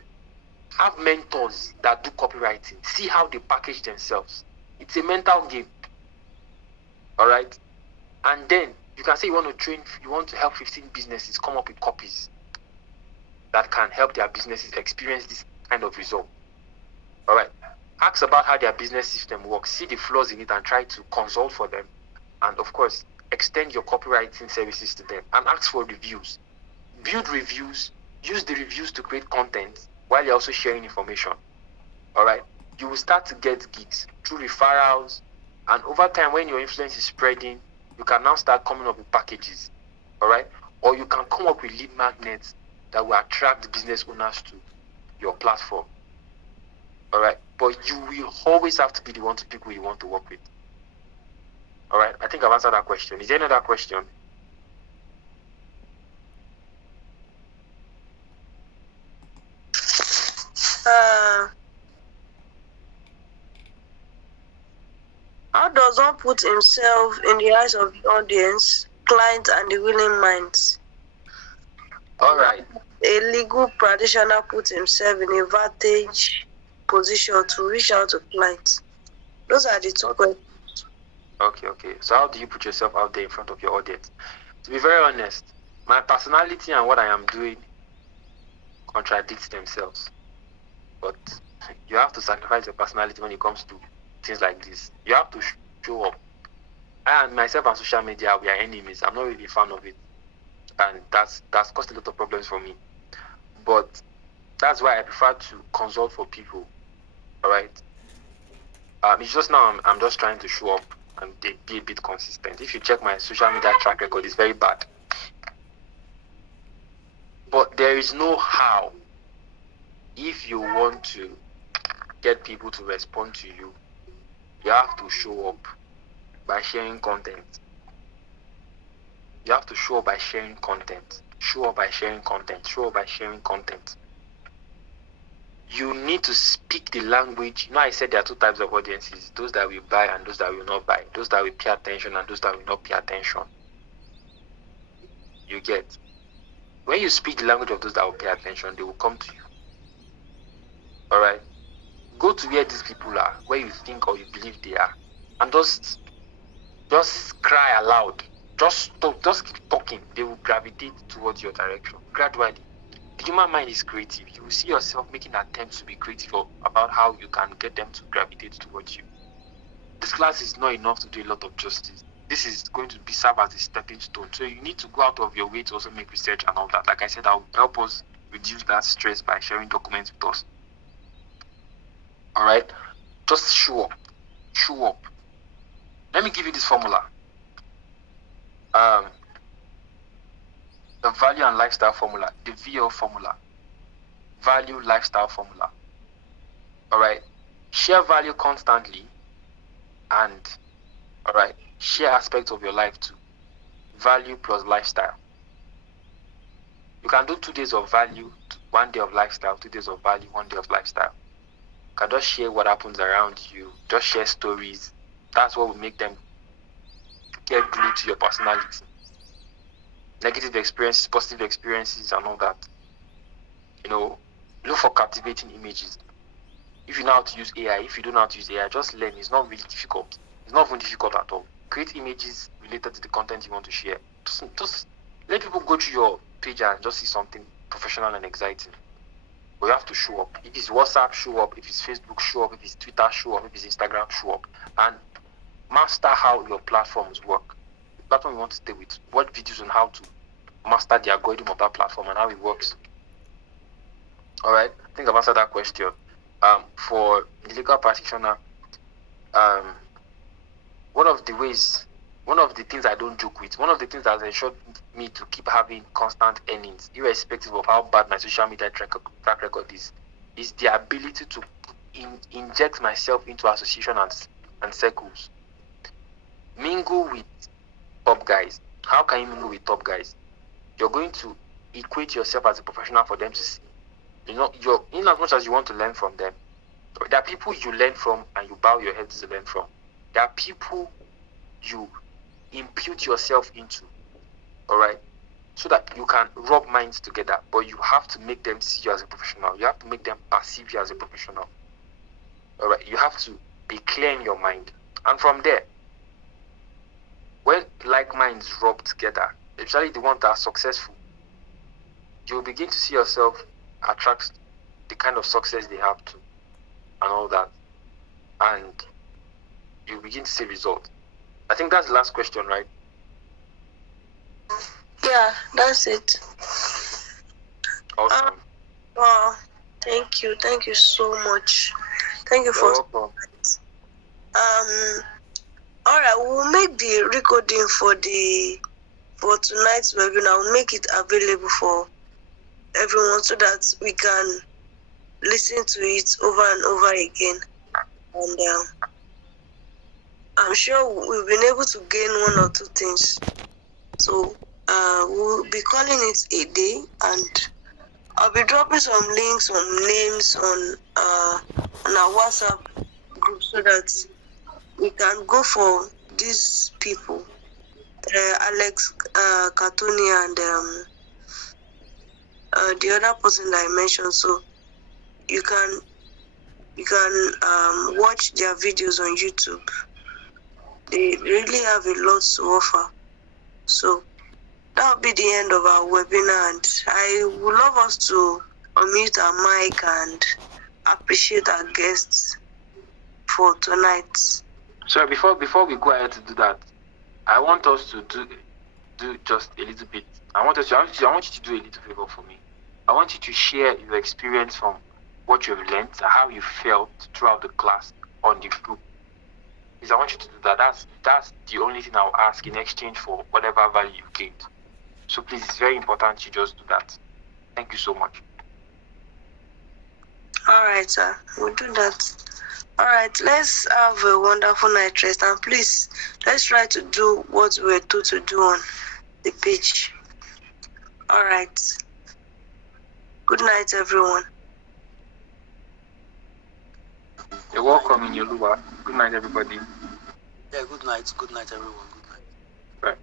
Have mentors that do copywriting. See how they package themselves. It's a mental game. All right? And then you can say you want to help 15 businesses come up with copies that can help their businesses experience this kind of result. All right? Ask about how their business system works. See the flaws in it and try to consult for them. And of course, extend your copywriting services to them and ask for reviews. Build reviews. Use the reviews to create content while you're also sharing information. All right? You will start to get gigs through referrals. And over time, when your influence is spreading, you can now start coming up with packages. All right? Or you can come up with lead magnets that will attract business owners to your platform. All right? But you will always have to be the one to pick who you want to work with. All right? I think I've answered that question. Is there any other question? How does one put himself in the eyes of the audience, clients, and the willing minds? All right. A legal practitioner puts himself in a vantage position to reach out to clients. Those are the 2 questions. Okay. So how do you put yourself out there in front of your audience? To be very honest, my personality and what I am doing contradicts themselves. But you have to sacrifice your personality when it comes to things like this. You have to show up. I and myself and social media, we are enemies. I'm not really a fan of it. And that's caused a lot of problems for me. But that's why I prefer to consult for people. All right? It's just now I'm just trying to show up and be a bit consistent. If you check my social media track record, it's very bad. But there is no how. If you want to get people to respond to you, you have to show up by sharing content. You have to show up by sharing content. Show up by sharing content. Show up by sharing content. You need to speak the language. You know, I said there are 2 types of audiences: those that will buy and those that will not buy. Those that will pay attention and those that will not pay attention. You get? When you speak the language of those that will pay attention, they will come to you. All right? Go to where these people are, where you think or you believe they are, and just cry aloud. Just stop, just keep talking. They will gravitate towards your direction gradually. The human mind is creative. You will see yourself making attempts to be creative about how you can get them to gravitate towards you. This class is not enough to do a lot of justice. This is going to serve as a stepping stone. So you need to go out of your way to also make research and all that. Like I said, I'll help us reduce that stress by sharing documents with us. All right, just show up. Show up. Let me give you this formula. The value and lifestyle formula, the VL formula. Value, lifestyle formula. All right, share value constantly, and all right, share aspects of your life too. Value plus lifestyle. You can do 2 days of value, 1 day of lifestyle, 2 days of value, 1 day of lifestyle. You can just share what happens around you, just share stories. That's what will make them get glued to your personality. Negative experiences, positive experiences, and all that. Look for captivating images. If you know how to use AI, if you don't know how to use AI, just learn. It's not really difficult. It's not even difficult at all. Create images related to the content you want to share. Just let people go to your page and just see something professional and exciting. But you have to show up. If it's WhatsApp, show up. If it's Facebook, show up. If it's Twitter, show up. If it's Instagram, show up. And master how your platforms work. The platform you want to stay with. Watch videos on how to master the algorithm of that platform and how it works. All right. I think I've answered that question. For the legal practitioner, one of the things I don't joke with, one of the things that has ensured me to keep having constant earnings, irrespective of how bad my social media track record is the ability to inject myself into association and circles. Mingle with top guys. How can you mingle with top guys? You're going to equate yourself as a professional for them to see. You're in as much as you want to learn from them. There are people you learn from and you bow your head to learn from. There are people you impute yourself into, all right, so that you can rub minds together, but you have to make them see you as a professional. You have to make them perceive you as a professional, all right. You have to be clear in your mind, and from there, when like minds rub together, especially the ones that are successful, you'll begin to see yourself attract the kind of success they have too, and all that, and you begin to see results. I think that's the last question, right? Yeah, that's it. Awesome. Wow. Thank you so much. Thank you You're for welcome. all right, we'll make the recording for tonight's webinar. We'll make it available for everyone so that we can listen to it over and over again. And I'm sure we've been able to gain 1 or 2 things. So we'll be calling it a day, and I'll be dropping some links, some names on our WhatsApp group so that we can go for these people, Alex Katoni and the other person that I mentioned. So you can watch their videos on YouTube. They really have a lot to offer. So that will be the end of our webinar, and I would love us to unmute our mic and appreciate our guests for tonight. So before we go ahead to do that, I want us to do just a little bit. I want you to do a little favor for me. I want you to share your experience from what you've learned, how you felt throughout the class on the group. Please, I want you to do that. That's the only thing I'll ask in exchange for whatever value you gained. So please, it's very important you just do that. Thank you so much. All right, sir. We'll do that. All right, let's have a wonderful night rest, and please, let's try to do what we were told to do on the page. All right. Good night, everyone. You're welcome in Yoruba. Good night, everybody. Yeah, good night. Good night, everyone. Good night. Right.